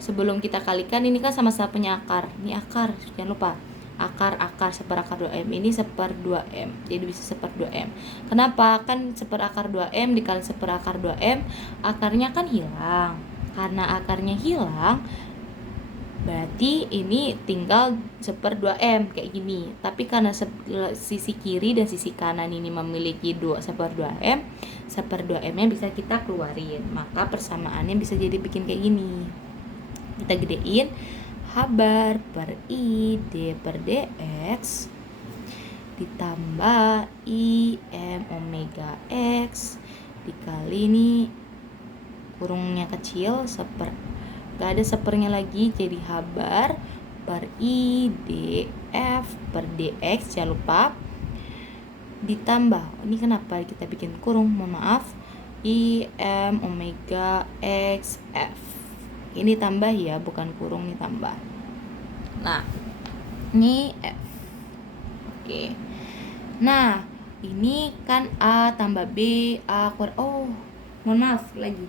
sebelum kita kalikan ini kan sama-sama punya akar. Ini akar, jangan lupa. Akar 1/2M ini 1/2M. Jadi bisa 1/2M. Kenapa? Kan 1/2M dikali 1/2M, akarnya kan hilang. Karena akarnya hilang, berarti ini tinggal 1/2M kayak gini. Tapi karena sisi kiri dan sisi kanan ini memiliki 1/2M, 1/2M-nya bisa kita keluarin. Maka persamaannya bisa jadi bikin kayak gini. Kita gedein H bar per I D per dx ditambah I M omega X dikali ini kurungnya kecil gak ada sepernya lagi, jadi H bar per I D F per dx, jangan lupa ditambah, ini kenapa kita bikin kurung, mohon maaf, I M omega X F. Ini tambah ya, bukan kurung, ini tambah. Nah, ini F. Oke. Nah, ini kan A tambah B, A kurang. Mohon maaf lagi.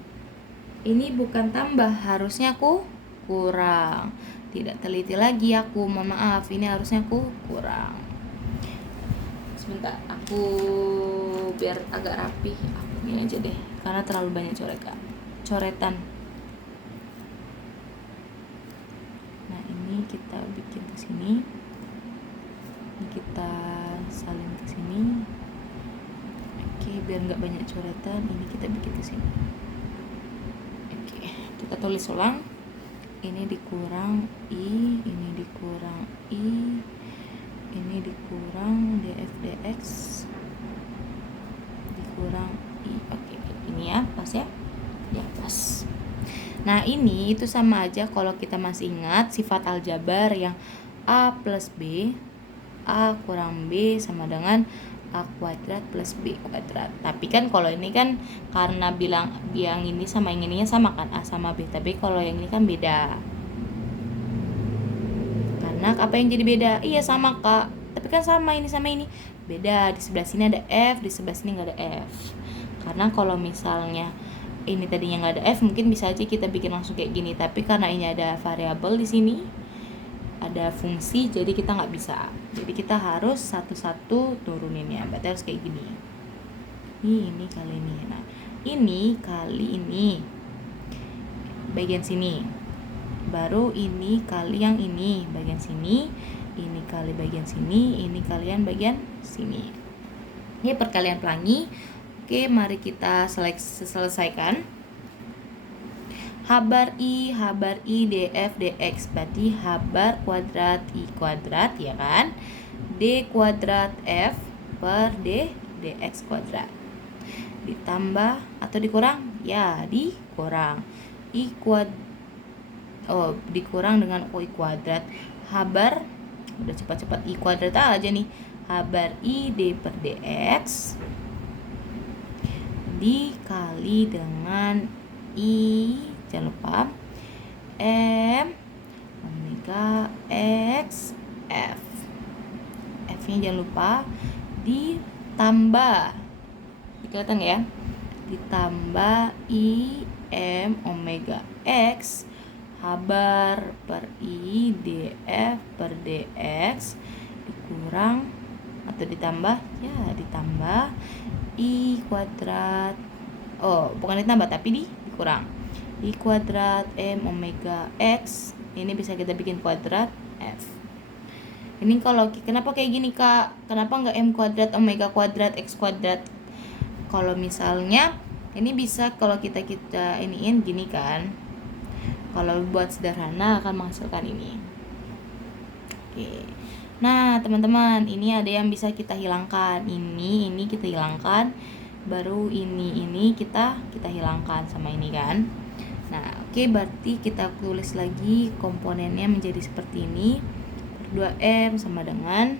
Ini bukan tambah, harusnya aku kurang. Tidak teliti lagi aku, mohon maaf. Ini harusnya aku kurang. Sebentar, aku biar agak rapi. Aku ini aja deh, karena terlalu banyak coretan. Kita bikin ke sini, ini kita salin ke sini. Oke, biar nggak banyak coretan, ini kita bikin ke sini. Oke, kita tulis ulang. Ini dikurang I, ini dikurang I, ini dikurang df dx, dikurang I. Oke, ini ya, pas ya? Ya, pas. Nah, ini itu sama aja kalau kita masih ingat sifat aljabar yang A plus B, A kurang B sama dengan A kuadrat plus B kuadrat. Tapi kan kalau ini kan karena bilang yang ini sama yang ininya sama kan, A sama B. Tapi kalau yang ini kan beda. Karena apa yang jadi beda? Iya sama Kak. Tapi kan sama ini sama ini. Beda, di sebelah sini ada F, di sebelah sini nggak ada F. Karena kalau misalnya ini tadinya nggak ada F, mungkin bisa aja kita bikin langsung kayak gini. Tapi karena ini ada variabel di sini, ada fungsi, jadi kita nggak bisa. Jadi kita harus satu-satu turunin ya. Berarti harus kayak gini. Ini kali ini. Nah, ini kali ini bagian sini. Baru ini kali yang ini bagian sini. Ini kali bagian sini. Ini kalian bagian sini. Ini perkalian pelangi. Oke, mari kita selesaikan. Habar I df dx, berarti habar kuadrat I kuadrat ya kan, d kuadrat f per d dx kuadrat, ditambah atau dikurang? Ya, dikurang. Dikurang dengan I kuadrat. Habar, udah cepat-cepat I kuadrat aja nih. Habar I d per dx dikali dengan I, jangan lupa, M omega X F. F-nya jangan lupa ditambah, kelihatan ya, ditambah I M omega X habar per I df per dx dikurang atau ditambah, ya ditambah I kuadrat, bukan ditambah tapi dikurang, I kuadrat M omega X, ini bisa kita bikin kuadrat F. Ini kalau kenapa kayak gini Kak? Kenapa nggak M kuadrat omega kuadrat X kuadrat? Kalau misalnya ini bisa kalau kita iniin gini kan, kalau buat sederhana akan menghasilkan ini. Oke. Nah teman-teman, ini ada yang bisa kita hilangkan. Ini kita hilangkan. Baru ini kita hilangkan sama ini kan. Nah oke, berarti kita tulis lagi komponennya menjadi seperti ini. 2M sama dengan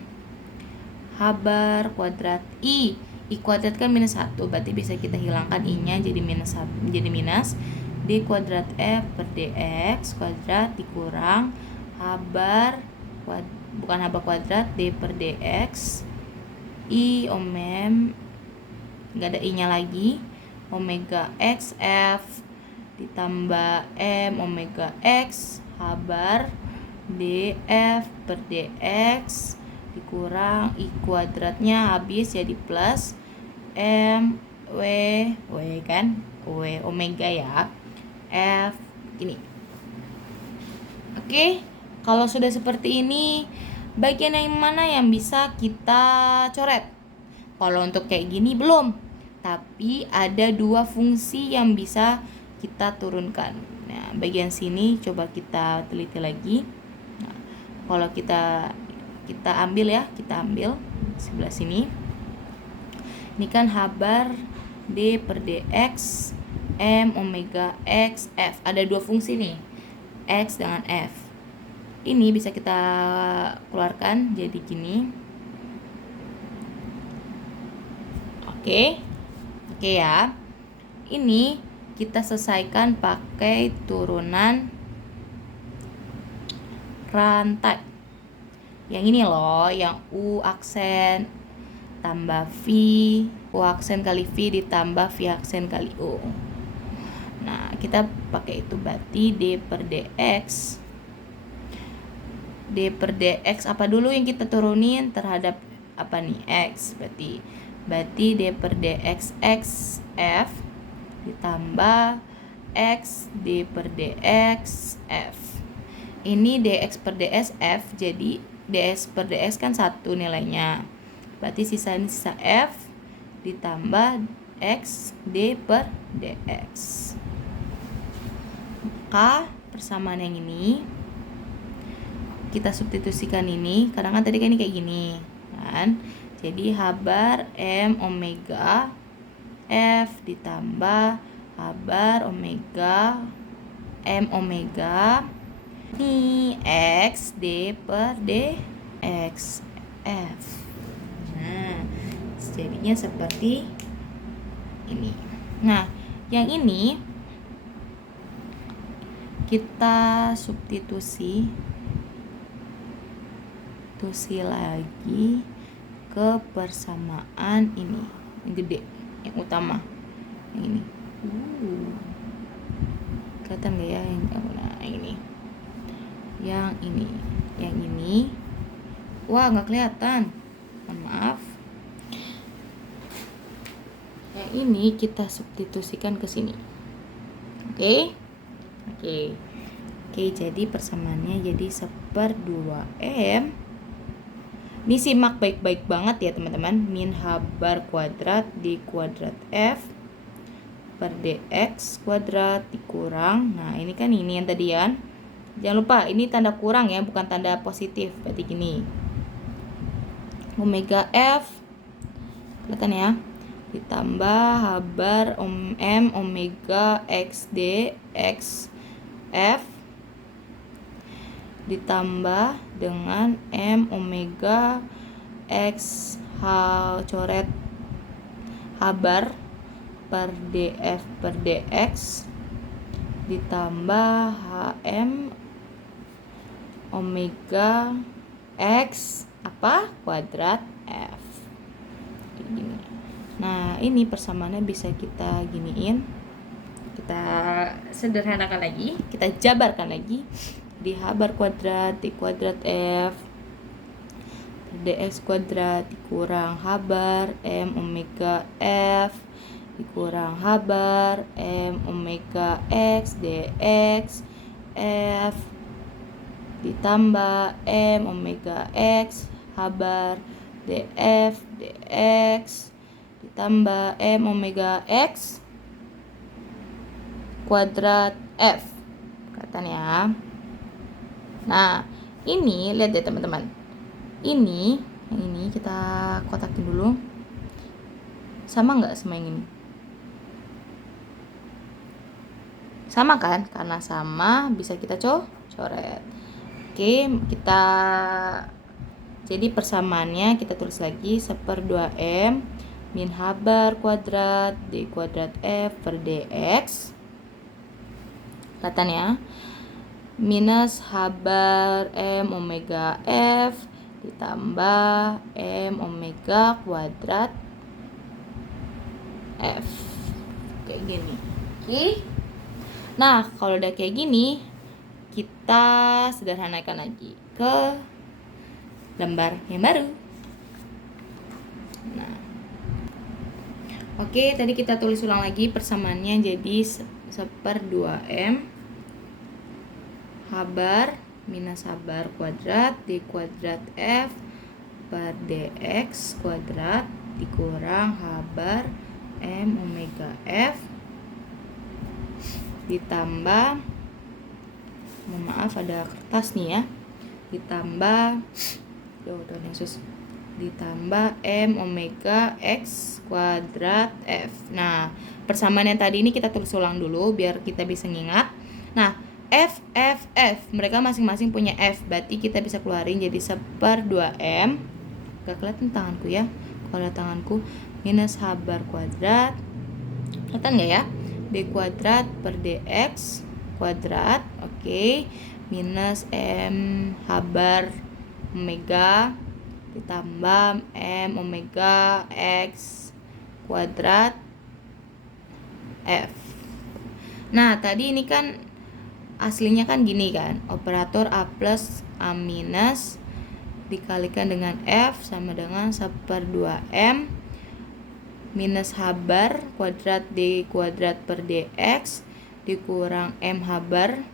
habar kuadrat I kuadrat kan minus 1, berarti bisa kita hilangkan I-nya jadi minus 1, jadi minus D kuadrat F per DX kuadrat dikurang habar bukan habar kuadrat D per DX I nggak ada I-nya lagi, omega X F ditambah M omega X habar df per dx dikurang I kuadratnya habis jadi plus M W kan, W omega ya, F ini. Oke, kalau sudah seperti ini, bagian yang mana yang bisa kita coret? Kalau untuk kayak gini belum, tapi ada 2 fungsi yang bisa kita turunkan. Nah, bagian sini coba kita teliti lagi. Nah, kalau kita ambil ya, kita ambil sebelah sini. Ini kan habar D per dx M omega X F. Ada 2 fungsi nih, X dengan F. Ini bisa kita keluarkan jadi gini. Oke ya. Ini kita selesaikan pakai turunan rantai. Yang ini loh, yang U aksen tambah V, U aksen kali V ditambah V aksen kali U. Nah, kita pakai itu, berarti D per DX. D per DX apa dulu yang kita turunin terhadap apa nih? X. Berarti D per DX X F ditambah X D per DX F. Ini DX per DX F, jadi DX per DX kan 1 nilainya. Berarti sisa F ditambah x d per dx. Maka persamaan yang ini kita substitusikan ini, karena kan tadi kan ini kayak gini kan. Jadi H bar M omega F ditambah H bar omega M omega ini X D per D X F. Nah, jadinya seperti ini. Nah, yang ini kita substitusi lagi ke persamaan ini yang gede, yang utama, yang ini. Kelihatan gak ya yang ini wah nggak kelihatan, mohon maaf. Yang ini kita substitusikan ke sini. Oke, jadi persamaannya jadi 1/2M. Ini simak baik-baik banget ya teman-teman. Min H bar kuadrat D kuadrat F per dx kuadrat dikurang. Nah ini kan ini yang tadi ya. Jangan lupa ini tanda kurang ya, bukan tanda positif. Berarti gini. Omega F, kelihatan ya, ditambah H bar M omega XD X F ditambah dengan M omega X H coret H bar per df per dx ditambah HM omega X apa kuadrat F. Kayak gini. Nah ini persamaannya bisa kita giniin, kita sederhanakan lagi, kita jabarkan lagi. Di H bar kuadrat D kuadrat F per dx kuadrat dikurang H bar M omega F dikurang H bar M omega X dx F ditambah M omega X H bar df dx ditambah M omega X kuadrat F. Kelihatan ya. Nah, ini lihat deh teman-teman. Yang ini kita kotakin dulu. Sama nggak sama yang ini? Sama kan? Karena sama bisa kita coret. Oke, jadi persamaannya kita tulis lagi 1/2M min H bar kuadrat D kuadrat F per dx. Kelihatan ya? Minus H bar M omega F ditambah M omega kuadrat F. Kayak gini. Oke. Nah, kalau udah kayak gini, kita sederhanakan lagi ke lembar yang baru. Nah. Oke, tadi kita tulis ulang lagi persamaannya jadi 1/2M H bar minus H bar kuadrat D kuadrat F per dx kuadrat dikurang H bar M omega F ditambah, mohon maaf ada kertas nih ya, ditambah ditambah M omega X kuadrat F. Nah, persamaan yang tadi ini kita tulis ulang dulu biar kita bisa ngingat. Nah, F, mereka masing-masing punya F, berarti kita bisa keluarin jadi 1/2M. Gak kelihatan tanganku ya, kalau tanganku minus H bar kuadrat, kelihatan gak ya, D kuadrat per dx kuadrat, oke, minus M H bar omega ditambah M omega X kuadrat F. Nah tadi ini kan aslinya kan gini kan, operator A plus A minus dikalikan dengan F sama dengan 1/2M minus H bar kuadrat D kuadrat per dx dikurang M H bar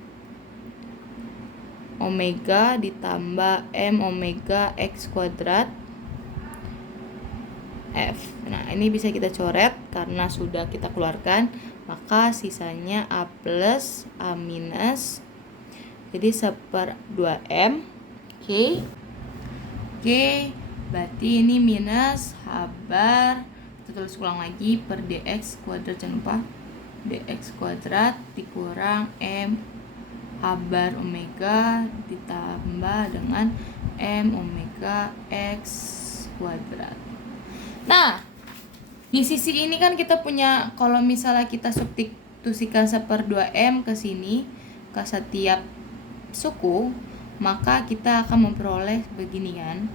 omega ditambah M omega X kuadrat F. Nah ini bisa kita coret karena sudah kita keluarkan, maka sisanya A plus A minus, jadi 1/2M. Oke, berarti ini minus H bar, kita tulis ulang lagi, per dx kuadrat, jangan lupa dx kuadrat dikurang M H bar omega ditambah dengan M omega x kuadrat. Nah, di sisi ini kan kita punya, kalau misalnya kita substitusikan 1/2M ke sini, ke setiap suku, maka kita akan memperoleh begini kan,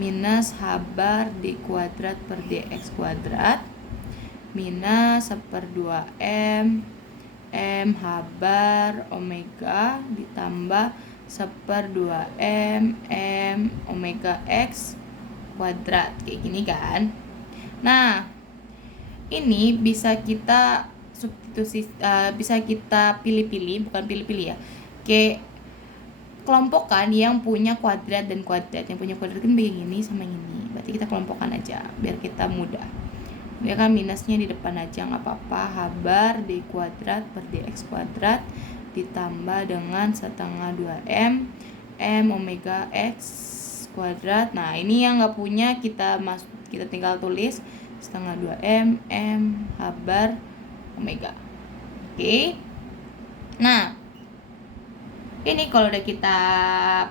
minus H bar D kuadrat per dx kuadrat minus 1/2M M H bar omega ditambah 1/2M M omega x kuadrat, kayak gini kan. Nah, ini bisa kita substitusi, bisa kita pilih-pilih, bukan pilih-pilih ya, kayak kelompokkan yang punya kuadrat dan kuadrat. Yang punya kuadrat kan begini sama ini, berarti kita kelompokkan aja biar kita mudah. Dia kan minusnya di depan aja nggak apa-apa. H bar D kuadrat per dx kuadrat ditambah dengan 1/2M M omega x kuadrat. Nah, ini yang nggak punya kita tinggal tulis 1/2M M H bar omega. Oke. Nah, ini kalau udah kita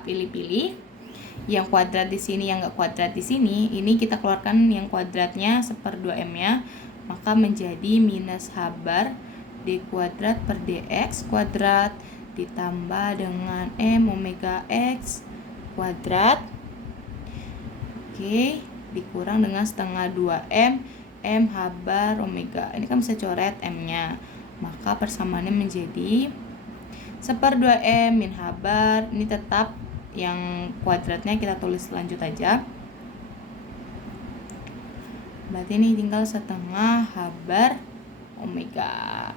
pilih-pilih, yang kuadrat di sini, yang nggak kuadrat di sini, ini kita keluarkan yang kuadratnya 1/2M nya, maka menjadi minus H bar D kuadrat per dx kuadrat ditambah dengan M omega x kuadrat. Oke, dikurang dengan 1/2M M H bar omega. Ini kan bisa coret M nya, maka persamaannya menjadi 1/2M min H bar. Ini tetap yang kuadratnya kita tulis lanjut aja, berarti ini tinggal 1/2 H bar omega.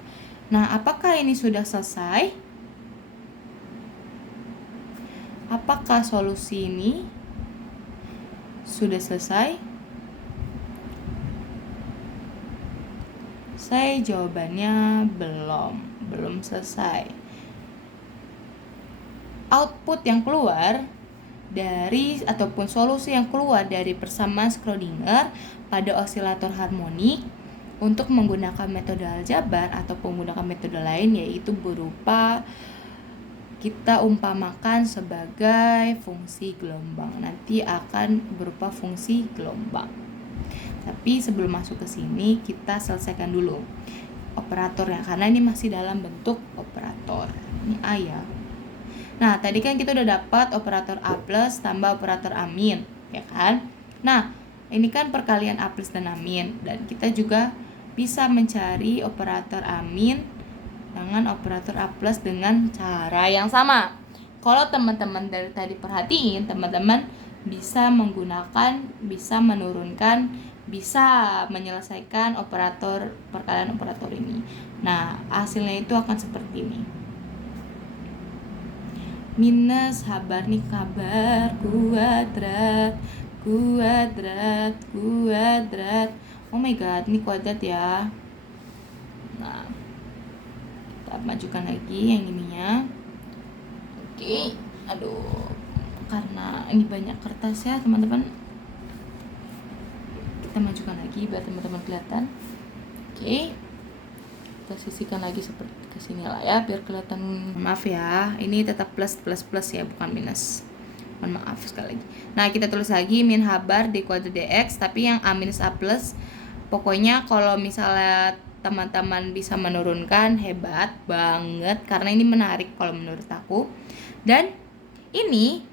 Nah, apakah ini sudah selesai? Apakah solusi ini sudah selesai? Saya jawabannya belum selesai. Output yang keluar dari, ataupun solusi yang keluar dari persamaan Schrödinger pada osilator harmonik untuk menggunakan metode aljabar atau menggunakan metode lain, yaitu berupa kita umpamakan sebagai fungsi gelombang. Nanti akan berupa fungsi gelombang. Tapi sebelum masuk ke sini, kita selesaikan dulu operatornya, karena ini masih dalam bentuk operator. Ini A ya. Nah, tadi kan kita udah dapat operator A plus tambah operator A min, ya kan? Nah, ini kan perkalian A plus dan A min, dan kita juga bisa mencari operator A min dengan operator A plus dengan cara yang sama. Kalau teman-teman dari tadi perhatiin, teman-teman bisa menggunakan, bisa menurunkan, bisa menyelesaikan perkalian operator ini. Nah, hasilnya itu akan seperti ini. Minus H bar nih, kabar kuadrat. Oh my god, ini kuadrat ya. Nah, kita majukan lagi yang ininya. Oke, aduh, karena ini banyak kertas ya teman-teman, kita majukan lagi biar teman-teman kelihatan. Oke, kita sisihkan lagi seperti kesini lah ya, biar kelihatan. Maaf ya, ini tetap plus ya, bukan minus. Mohon maaf sekali lagi. Nah, kita tulis lagi min H bar D kuadrat dx, tapi yang A minus A plus. Pokoknya kalau misalnya teman-teman bisa menurunkan, hebat banget, karena ini menarik kalau menurut aku. Dan ini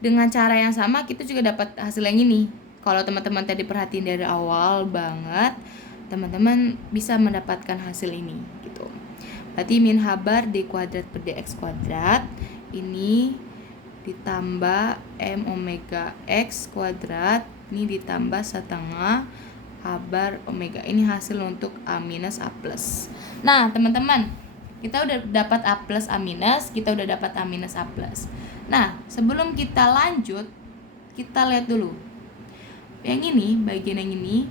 dengan cara yang sama kita juga dapat hasil yang ini. Kalau teman-teman tadi perhatiin dari awal banget, teman-teman bisa mendapatkan hasil ini gitu. Berarti min H bar D kuadrat per dx kuadrat ini ditambah M omega X kuadrat, ini ditambah 1/2 H bar omega. Ini hasil untuk A minus A plus. Nah, teman-teman, kita udah dapat A plus A minus, kita udah dapat A minus A plus. Nah, sebelum kita lanjut, kita lihat dulu yang ini, bagian yang ini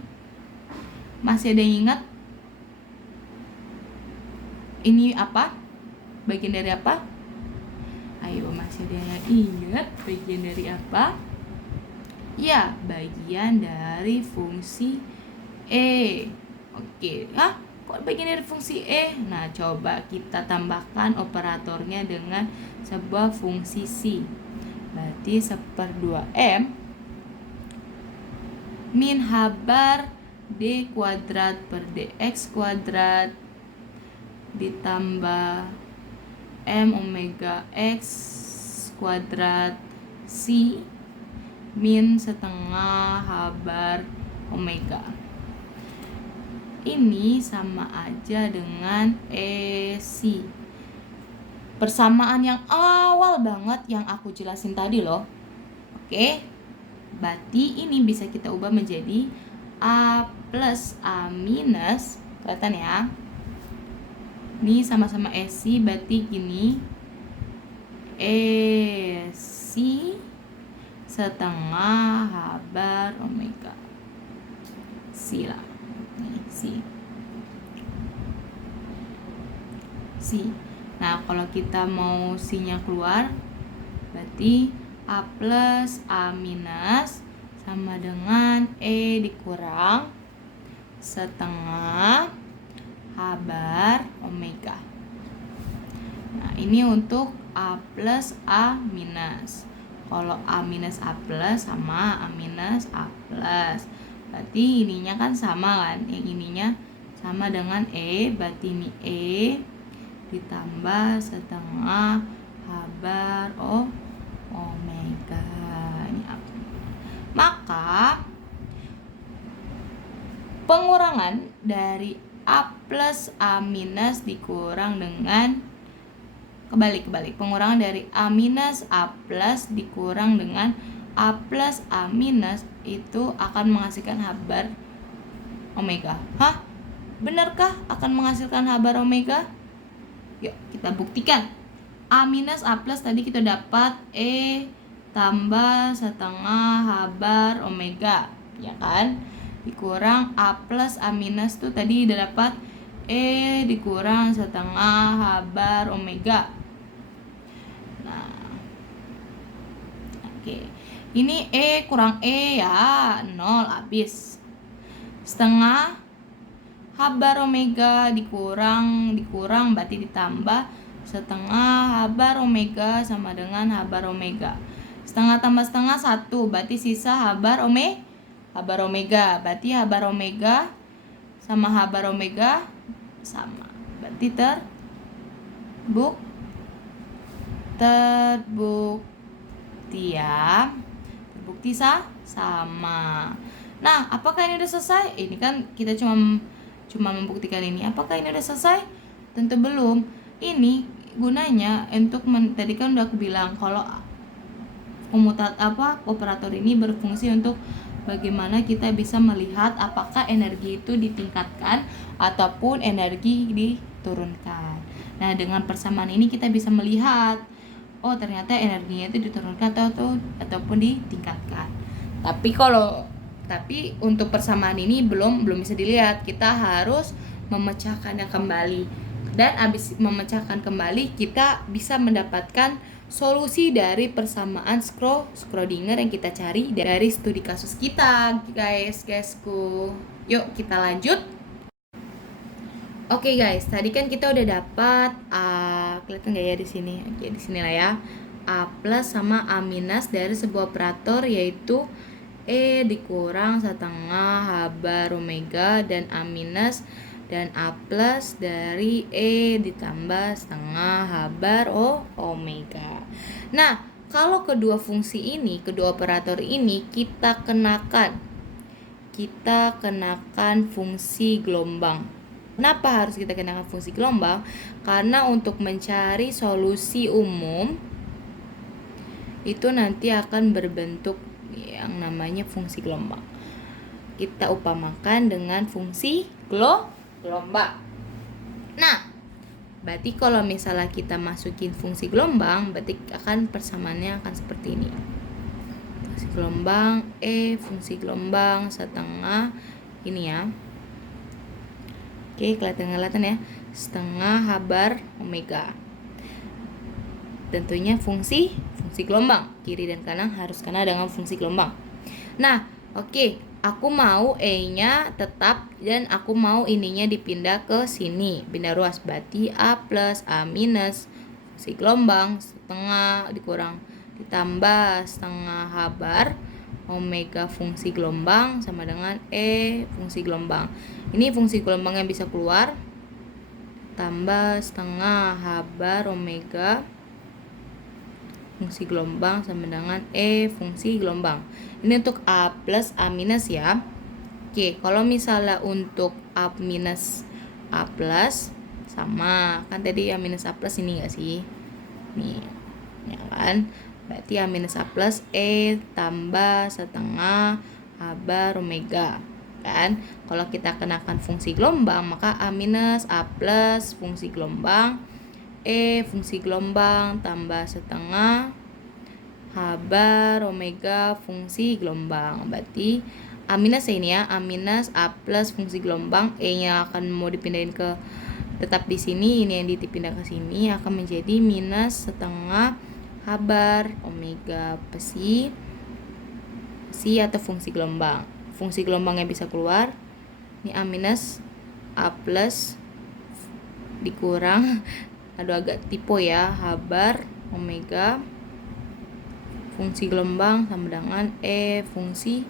Masih ada yang ingat? Ini apa? Bagian dari apa? Ayo, masih ada yang ingat bagian dari apa? Ya, bagian dari fungsi E. Oke, kok bagian dari fungsi E? Nah, coba kita tambahkan operatornya dengan sebuah fungsi C. Berarti 1/2M min habar D kuadrat per DX kuadrat ditambah M omega X kuadrat C min setengah habar omega. Ini sama aja dengan EC. Persamaan yang awal banget yang aku jelasin tadi loh. Oke. Berarti ini bisa kita ubah menjadi A plus A minus. Kelihatan ya? Ini sama-sama EC, berarti gini. EC setengah habar omega. C lah. Nih, C. Nah, kalau kita mau C-nya keluar, berarti A plus A minus sama dengan E dikurang setengah habar omega. Nah, ini untuk A plus A minus. Kalau A minus A plus sama A minus A plus. Berarti ininya kan sama kan? Yang ininya sama dengan E, berarti ini E ditambah setengah habar omega. Ini apa? Maka pengurangan dari A plus A minus dikurang dengan kebalik. Pengurangan dari A minus A plus dikurang dengan A plus A minus itu akan menghasilkan habar omega. Benarkah akan menghasilkan habar omega? Yuk kita buktikan. A minus A plus tadi kita dapat E tambah setengah habar omega, ya kan? Dikurang A plus A minus tuh tadi udah dapat E dikurang setengah habar omega. Nah, oke. Ini E kurang E ya, 0 habis. Setengah habar omega dikurang berarti ditambah setengah habar omega sama dengan habar omega. Setengah tambah setengah 1, berarti sisa habar omega. Berarti habar omega sama habar omega sama. Berarti terbukti ya. Terbukti sama. Nah, apakah ini udah selesai? Ini kan kita cuma membuktikan ini. Apakah ini udah selesai? Tentu belum. Ini gunanya untuk tadi kan udah aku bilang kalau operator ini berfungsi untuk bagaimana kita bisa melihat apakah energi itu ditingkatkan ataupun energi diturunkan. Nah, dengan persamaan ini kita bisa melihat ternyata energinya itu diturunkan ataupun ditingkatkan. Tapi untuk persamaan ini belum bisa dilihat. Kita harus memecahkannya kembali. Dan habis memecahkan kembali kita bisa mendapatkan solusi dari persamaan Schrödinger yang kita cari dari studi kasus kita, guysku. Yuk kita lanjut. Oke guys, tadi kan kita udah dapat kelihatan nggak ya di sini? Oke, di sini lah ya. A plus sama A minus dari sebuah operator yaitu E dikurang setengah habar omega dan A minus dan A plus dari E ditambah setengah habar omega. Nah, kalau kedua fungsi ini, kedua operator ini kita kenakan fungsi gelombang. Kenapa harus kita kenakan fungsi gelombang? Karena untuk mencari solusi umum itu nanti akan berbentuk yang namanya fungsi gelombang. Kita upamakan dengan fungsi gelombang. Nah, berarti kalau misalnya kita masukin fungsi gelombang, berarti akan persamaannya akan seperti ini. Fungsi gelombang E fungsi gelombang setengah ini ya. Oke, kelihatan ya. Setengah H-bar omega. Tentunya fungsi gelombang. Kiri dan kanan harus kena dengan fungsi gelombang. Nah, oke, aku mau E-nya tetap dan aku mau ininya dipindah ke sini. Pindah ruas, berarti A plus A minus fungsi gelombang setengah dikurang ditambah setengah H-bar omega fungsi gelombang sama dengan E fungsi gelombang. Ini fungsi gelombang yang bisa keluar, tambah setengah H-bar omega fungsi gelombang sama dengan E fungsi gelombang. Ini untuk A plus A minus ya. Oke, kalau misalnya untuk A minus A plus sama, kan tadi A minus A plus ini enggak sih? Nih, ya kan? Berarti A minus A plus E tambah setengah A bar omega. Kan? Kalau kita kenakan fungsi gelombang, maka A minus A plus fungsi gelombang E fungsi gelombang tambah setengah H bar omega fungsi gelombang. Berarti A minus ini ya, A minus A plus fungsi gelombang, E-nya akan mau dipindahin ke tetap di sini, ini yang dipindah ke sini akan menjadi minus setengah H bar omega besi atau fungsi gelombang. Fungsi gelombang yang bisa keluar ini A minus A plus dikurang aduh agak typo ya, H bar omega fungsi gelombang sama dengan E fungsi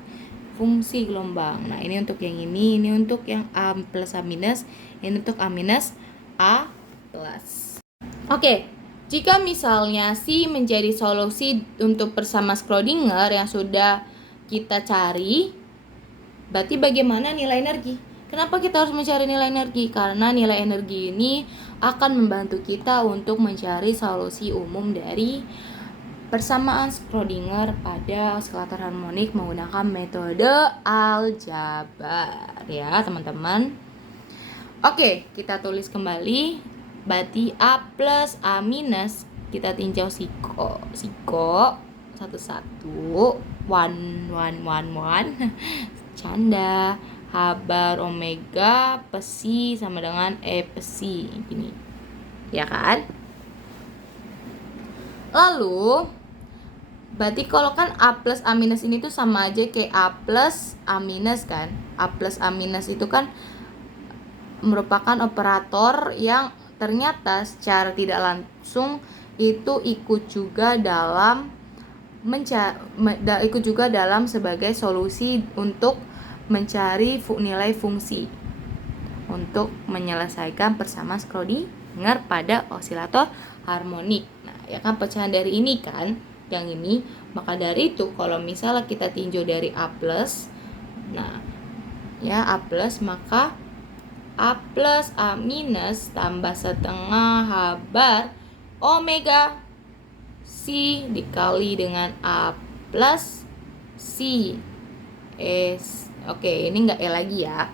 gelombang. Nah, ini untuk yang ini untuk yang A plus A minus, ini untuk A minus A plus. Oke, jika misalnya C menjadi solusi untuk bersama Schrödinger yang sudah kita cari, berarti bagaimana nilai energi? Kenapa kita harus mencari nilai energi? Karena nilai energi ini akan membantu kita untuk mencari solusi umum dari persamaan Schrödinger pada oksilator harmonik menggunakan metode aljabar ya teman-teman. Oke, kita tulis kembali. Berarti A plus A minus kita tinjau siko satu one canda H bar omega pesi sama dengan E pesi gini ya kan. Lalu berarti kalau kan A plus A minus ini tuh sama aja kayak A plus A minus kan. A plus A minus itu kan merupakan operator yang ternyata secara tidak langsung itu ikut juga dalam sebagai solusi untuk mencari nilai fungsi untuk menyelesaikan persamaan Schrödinger pada osilator harmonik. Nah, ya kan pecahan dari ini kan yang ini, maka dari itu kalau misalnya kita tinjau dari A plus, nah ya A plus, maka A plus A minus tambah setengah H bar omega C dikali dengan A plus C oke, ini enggak E lagi ya.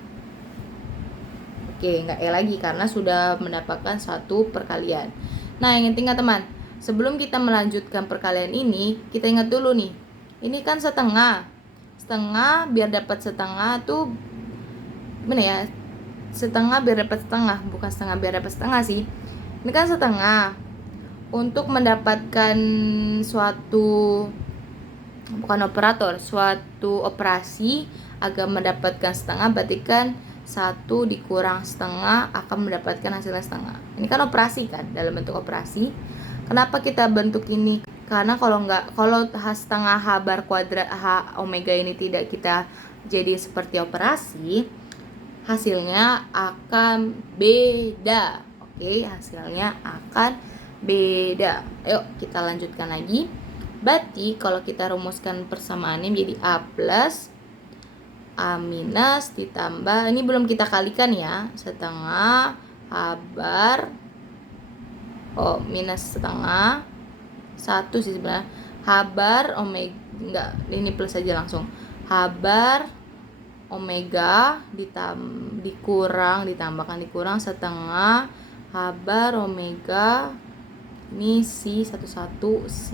Oke, enggak E lagi karena sudah mendapatkan satu perkalian. Nah, yang ingat teman, sebelum kita melanjutkan perkalian ini, kita ingat dulu nih. Ini kan setengah biar dapat setengah tuh mana ya? Setengah biar dapat setengah, bukan setengah biar dapat setengah sih. Ini kan setengah. Untuk mendapatkan suatu operasi agar mendapatkan setengah, berarti kan 1 dikurang setengah akan mendapatkan hasilnya setengah. Ini kan operasi kan, dalam bentuk operasi. Kenapa kita bentuk ini? Karena kalau setengah H bar kuadrat H omega ini tidak kita jadi seperti operasi, hasilnya akan beda. Oke, hasilnya akan beda. Ayo kita lanjutkan lagi. Berarti kalau kita rumuskan persamaannya menjadi A plus A minus ditambah, ini belum kita kalikan ya, setengah H bar minus setengah 1 sih sebenarnya, H bar omega, enggak, ini plus aja langsung, H bar omega dikurang setengah H bar omega, ini C C,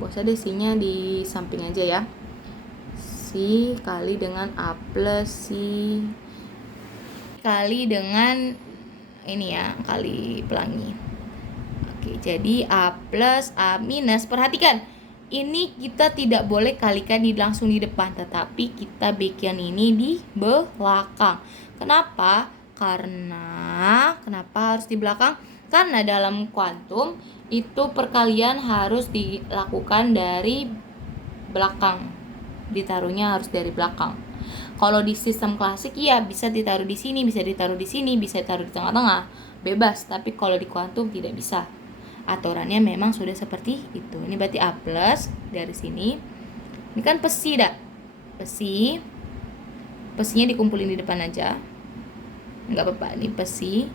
bos ada C-nya di samping aja ya, C kali dengan A plus C dikali dengan ini ya, kali pelangi. Oke, jadi A plus A minus. Perhatikan, ini kita tidak boleh kalikan langsung di depan, tetapi kita bikin ini di belakang. Kenapa? Kenapa harus di belakang? Karena dalam kuantum itu perkalian harus dilakukan dari belakang. Ditaruhnya harus dari belakang. Kalau di sistem klasik ya bisa ditaruh di sini, bisa ditaruh di sini, bisa ditaruh di tengah-tengah, bebas. Tapi kalau di kuantum tidak bisa. Aturannya memang sudah seperti itu. Ini berarti A plus dari sini. Ini kan pesi dah. Pesinya dikumpulin di depan aja. Enggak apa-apa, ini pesi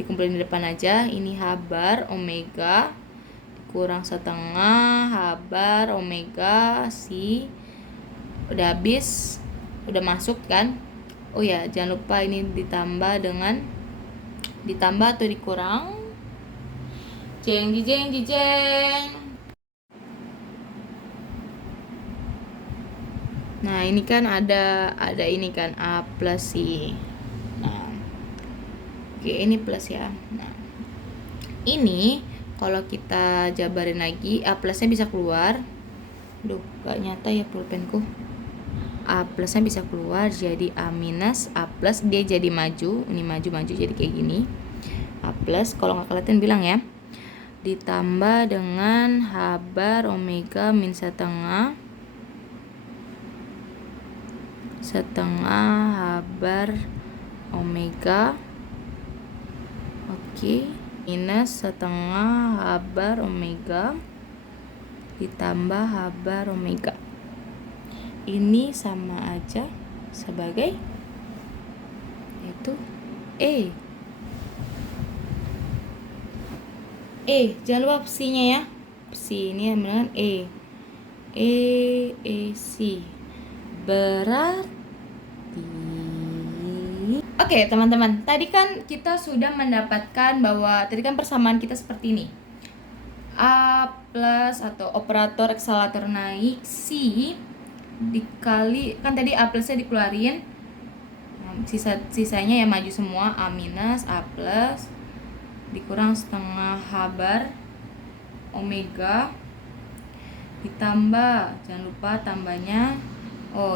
dikumpulin di depan aja. Ini H bar omega kurang setengah H bar omega si. Udah habis, udah masuk kan. Oh ya, jangan lupa ini ditambah atau dikurang. Jeng. Nah, ini kan ada ini kan A plus C. Nah, oke, ini plus ya. Nah, ini kalau kita jabarin lagi, A plusnya bisa keluar. Duh, gak nyata ya pulpenku. A plusnya bisa keluar jadi A minus, A plus dia jadi maju. Ini maju jadi kayak gini. A plus, kalau nggak kelihatan bilang ya. Ditambah dengan H bar omega min setengah H bar omega. Oke, minus setengah H bar omega ditambah H bar omega. Ini sama aja sebagai itu jangan lupa psinya ya. Psi ini dengan C. Berarti oke, teman-teman. Tadi kan kita sudah mendapatkan bahwa tadi kan persamaan kita seperti ini. A plus atau operator akselerator naik C dikali, kan tadi A plusnya dikeluarin, sisanya ya maju semua. A minus, A plus dikurang setengah H bar omega ditambah, jangan lupa tambahnya,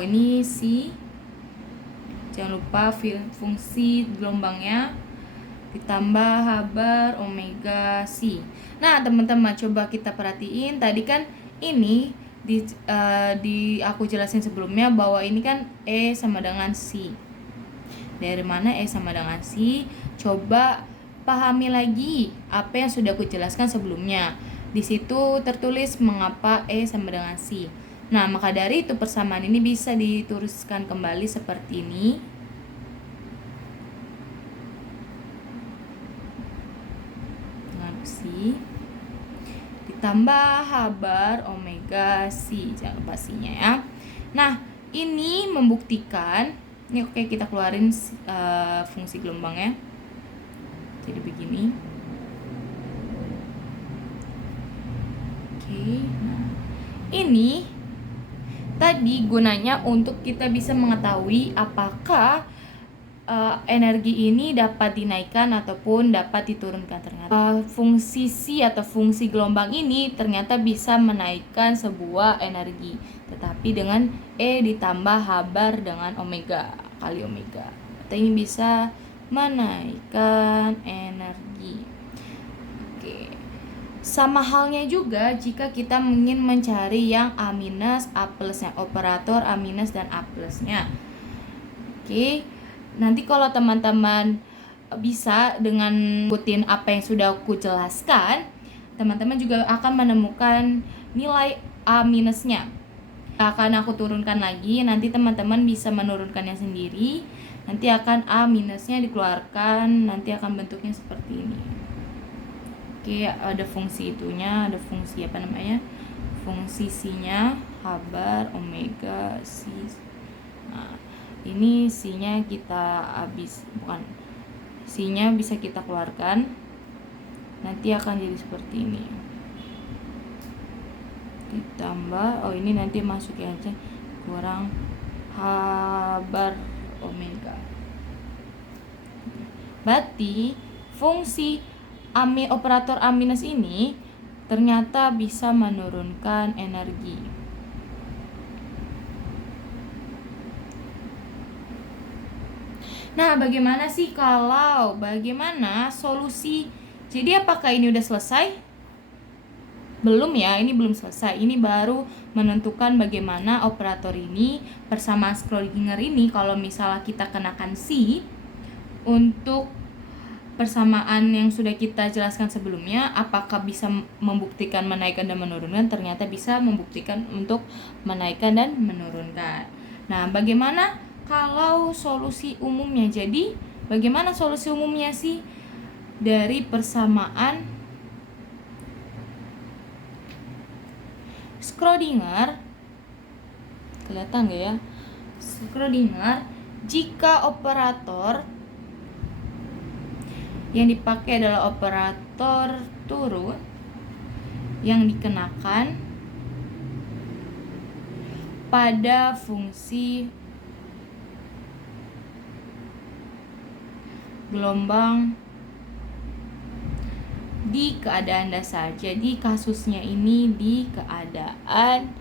ini C, jangan lupa fungsi gelombangnya, ditambah H bar omega C. Nah, teman-teman coba kita perhatiin, tadi kan ini di aku jelasin sebelumnya bahwa ini kan E sama dengan C. Dari mana E sama dengan C? Coba pahami lagi apa yang sudah aku jelaskan sebelumnya. Di situ tertulis mengapa E sama dengan C. Nah, maka dari itu persamaan ini bisa dituliskan kembali seperti ini. Dengan C ditambah H bar omega C, jangan lupa C-nya ya. Nah, ini membuktikan, ini oke, kita keluarin fungsi gelombangnya. Jadi begini. Oke. Nah, ini tadi gunanya untuk kita bisa mengetahui apakah energi ini dapat dinaikkan ataupun dapat diturunkan. Ternyata fungsi C atau fungsi gelombang ini ternyata bisa menaikkan sebuah energi, tetapi dengan E ditambah H bar dengan omega kali omega. Atau ini bisa menaikkan energi. Oke. Sama halnya juga jika kita ingin mencari yang A minus, A plusnya, operator A minus dan A plusnya. Oke. Nanti kalau teman-teman bisa dengan ikutin apa yang sudah aku jelaskan, teman-teman juga akan menemukan nilai A minusnya. Akan aku turunkan lagi, nanti teman-teman bisa menurunkannya sendiri. Nanti akan A minusnya dikeluarkan, nanti akan bentuknya seperti ini. Oke, ada fungsi itunya, ada fungsi fungsi C-nya H bar omega C. Nah, ini C-nya kita C-nya bisa kita keluarkan, nanti akan jadi seperti ini. Ditambah, ini nanti masukin aja kurang H bar omega. Berarti fungsi operator A- ini ternyata bisa menurunkan energi. Nah, bagaimana solusi? Jadi apakah ini udah selesai? Belum ya, ini belum selesai. Ini baru menentukan bagaimana operator ini bersama Schrödinger ini kalau misalnya kita kenakan C untuk persamaan yang sudah kita jelaskan sebelumnya, apakah bisa membuktikan menaikkan dan menurunkan? Ternyata bisa membuktikan untuk menaikkan dan menurunkan. Nah, bagaimana kalau solusi umumnya? Jadi, bagaimana solusi umumnya sih dari persamaan Schrödinger? Kelihatan gak ya? Schrödinger, jika operator yang dipakai adalah operator turun yang dikenakan pada fungsi gelombang di keadaan dasar. Jadi kasusnya ini di keadaan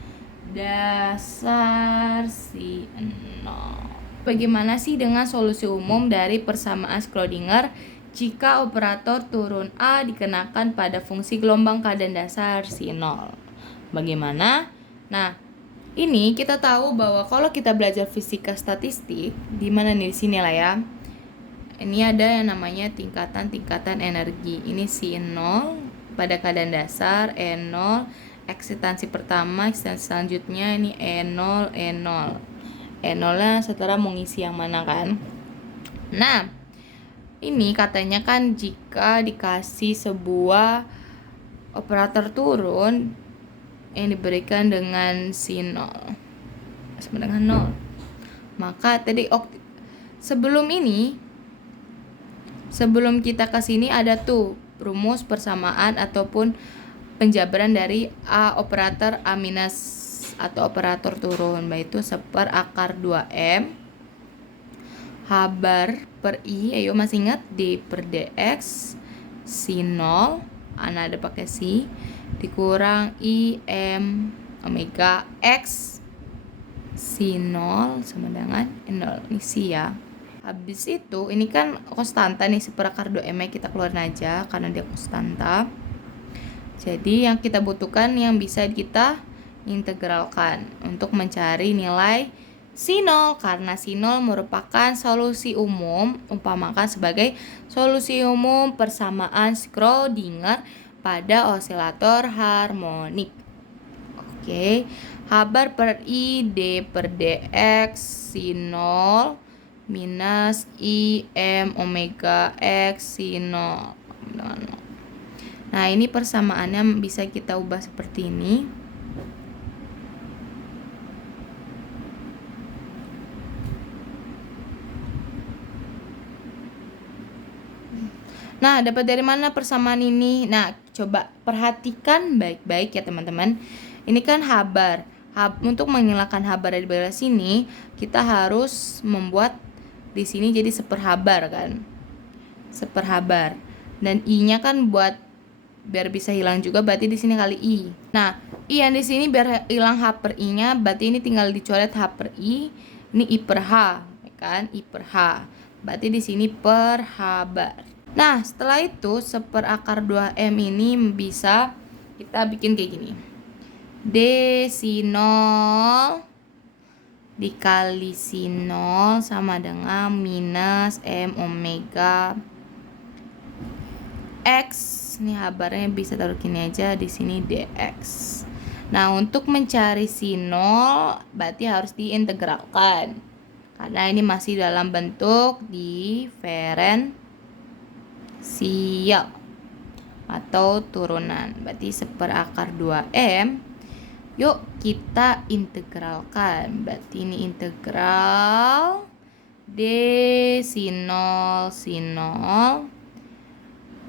dasar si 0. Bagaimana sih dengan solusi umum dari persamaan Schrödinger jika operator turun A dikenakan pada fungsi gelombang keadaan dasar si 0? Bagaimana? Nah, ini kita tahu bahwa kalau kita belajar fisika statistik, di mana nih, di sini lah ya. Ini ada yang namanya tingkatan-tingkatan energi. Ini si 0 pada keadaan dasar, E0, eksitansi pertama, eksitansi selanjutnya ini E0, E0. E0-nya setelah mau ngisi yang mana kan? Nah, ini katanya kan jika dikasih sebuah operator turun yang diberikan dengan si 0 sama dengan 0, maka tadi sebelum kita ke sini ada tuh rumus persamaan ataupun penjabaran dari A operator A minus atau operator turun, yaitu seperakar 2M H bar per I, ayo masih ingat, D per DX si 0, ada pakai si, dikurang I M omega X si 0 sama dengan 0, ini si ya. Habis itu ini kan konstanta nih, seperakar 2M kita keluarin aja karena dia konstanta. Jadi yang kita butuhkan yang bisa kita integralkan untuk mencari nilai si 0, karena si 0 merupakan solusi umum, umpamakan sebagai solusi umum persamaan Schrödinger pada osilator harmonik. Oke, H bar per I D per DX si 0 minus I M omega X si 0. Nah, ini persamaannya bisa kita ubah seperti ini. Nah, dapat dari mana persamaan ini? Nah, coba perhatikan baik-baik ya teman-teman. Ini kan H bar. Untuk menghilangkan H bar dari belah sini, kita harus membuat di sini jadi seperhabar kan. Seperhabar. Dan I-nya kan biar bisa hilang juga, berarti di sini kali I. Nah, I yang di sini biar hilang H per I-nya, berarti ini tinggal dicoret H per I. Ini I per H, ya kan? I per H. Berarti di sini per H bar. Nah, setelah itu seperakar 2M ini bisa kita bikin kayak gini. D si 0 dikali si 0 sama dengan minus M omega X. Ini habarnya bisa taruh gini aja, di sini dx. Nah, untuk mencari si 0 berarti harus diintegralkan karena ini masih dalam bentuk diferensial atau turunan. Berarti seperakar 2M. Yuk kita integralkan. Berarti ini integral D si 0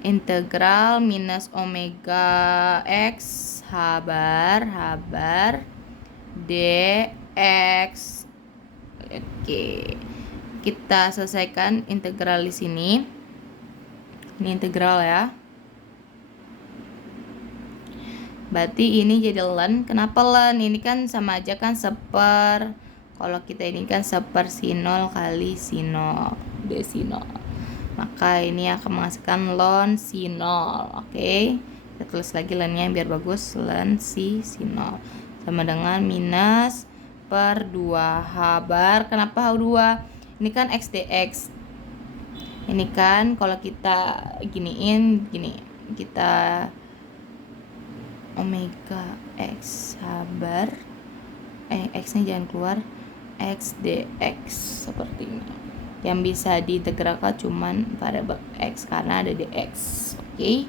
integral minus omega X H bar dx. Oke. Kita selesaikan integral di sini. Ini integral ya. Berarti ini jadi ln. Kenapa ln? Ini kan sama aja kan seper. Kalau kita ini kan seper sin0 kali sin0 d0. Maka ini akan menghasilkan ln sin0. Oke. Kita tulis lagi ln-nya biar bagus. Ln sin0 sama dengan minus per 2h bar. Kenapa h2? Ini kan x dx. Ini kan kalau kita giniin gini, kita omega x bar, x nya jangan keluar, x dx seperti ini. Yang bisa diintegralkan cuman variabel x karena ada dx. Oke.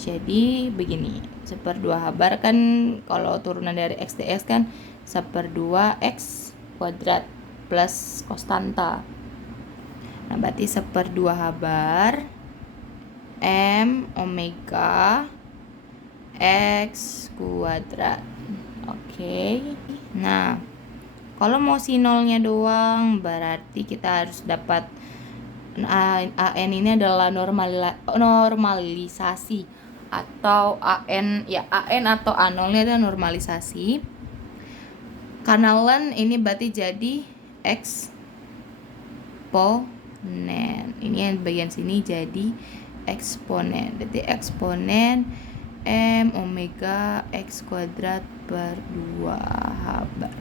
Jadi begini, 1/2 h bar kan kalau turunan dari x dx kan 1/2 x kuadrat plus konstanta. Nah, berarti 1/2 h bar m omega x kuadrat. Oke. Nah, kalau mau sin0-nya doang berarti kita harus dapat an ini adalah normalisasi atau an atau a0-nya adalah normalisasi. Karena ln ini berarti jadi eksponen. Ini yang bagian sini jadi eksponen. Berarti eksponen m omega x kuadrat per 2h bar.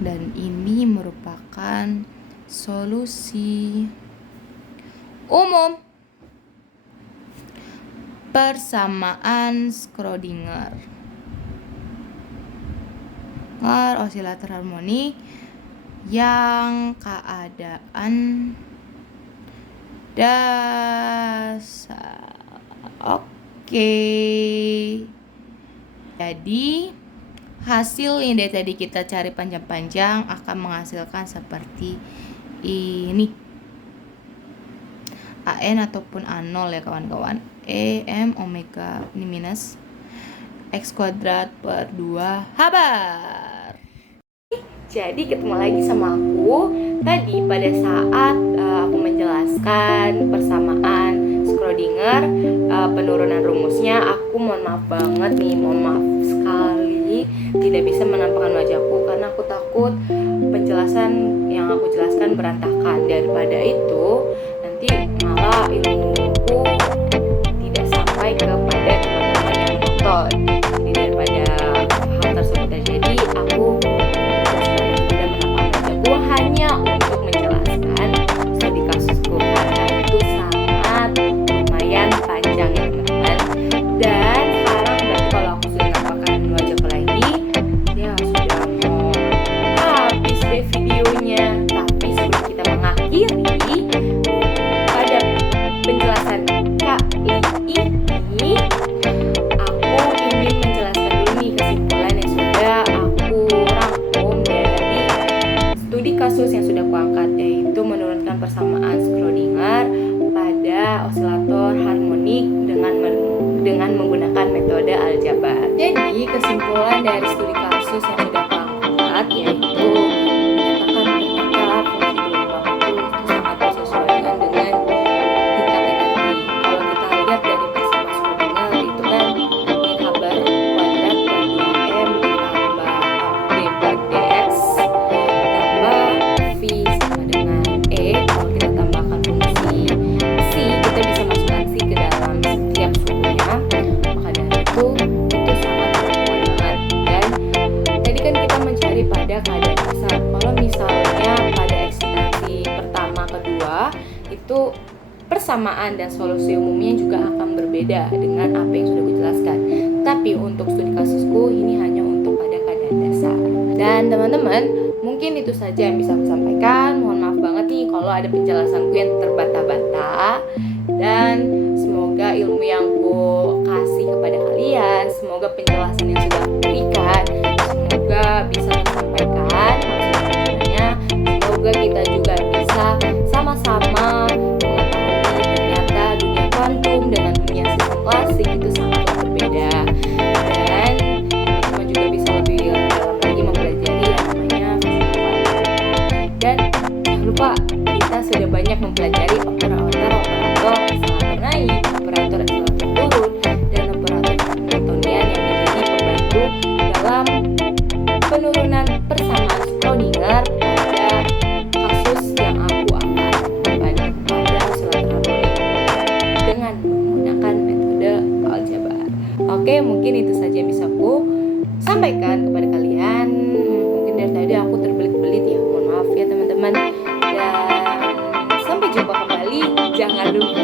Dan ini merupakan solusi umum persamaan Schrödinger. Osilator harmonik yang keadaan dasar. Oke. Jadi hasil yang dari tadi kita cari panjang-panjang akan menghasilkan seperti ini. AN ataupun A0 ya kawan-kawan. M omega ini minus x kuadrat per 2 h bar. Jadi ketemu lagi sama aku. Tadi pada saat aku menjelaskan persamaan Schrödinger, penurunan rumusnya, aku mohon maaf banget nih, mohon maaf sekali tidak bisa menampakkan wajahku karena aku takut penjelasan yang aku jelaskan berantakan. Daripada itu nanti malah ilmuku tidak sampai kepada teman-teman yang nonton. Jadi daripada hal tersebut terjadi, aku hanya untuk menjelaskan studi kasusku karena itu sangat lumayan panjang ya teman-teman. Dan sekarang berarti kalau aku sudah nampakkan wajahku lagi, ya sudah mau habis deh videonya. Tapi sebelum kita mengakhiri pada penjelasan kali ini, aku ingin menjelaskan dulu nih kesimpulan yang sudah aku rangkum dari studi kasus yang sudah kuangkat, yaitu menurunkan persamaan Schrödinger pada osilator harmonik dengan menggunakan metode aljabar. Jadi kesimpulan dari studi kasus yang sudah kuangkat yaitu menyatakan ternyata fungsi gelombang itu sangat bersesuaian dengan tingkat energi. Kalau kita lihat dari persamaan Schrödinger itu kan min h bar kuadrat per 2m ditambah d bar dx V sama dengan E. Kalau kita tambahkan fungsi C, kita bisa masukkan C ke dalam setiap sukunya. Maka dari itu sangat berhubungan banget. Dan tadi kan kita mencari pada keadaan dasar. Kalau misalnya pada eksitasi pertama, kedua, itu persamaan dan solusi umumnya juga akan berbeda dengan apa yang sudah kujelaskan. Tapi untuk studi kasusku ini hanya untuk pada keadaan dasar. Dan teman-teman, mungkin itu saja yang bisa aku sampaikan. Mohon maaf banget nih kalau ada penjelasanku yang terbata-bata. Dan semoga ilmu yang ku kasih kepada kalian, semoga penjelasan yang sudah aku berikan, semoga bisa tersampaikan maksud-maksudnya. Semoga kita juga bisa sama-sama mengetahui ternyata dunia kuantum dengan dunia sistem klasik itu sangatlah berbeda. Dan teman-teman juga bisa lebih dalam lagi mempelajari yang namanya fisika kuantum. Dan jangan lupa kita sudah banyak mempelajari operator, osilator naik, sampaikan kepada kalian. Mungkin dari tadi aku terbelit-belit ya, mohon maaf ya teman-teman. Dan sampai jumpa kembali. Jangan lupa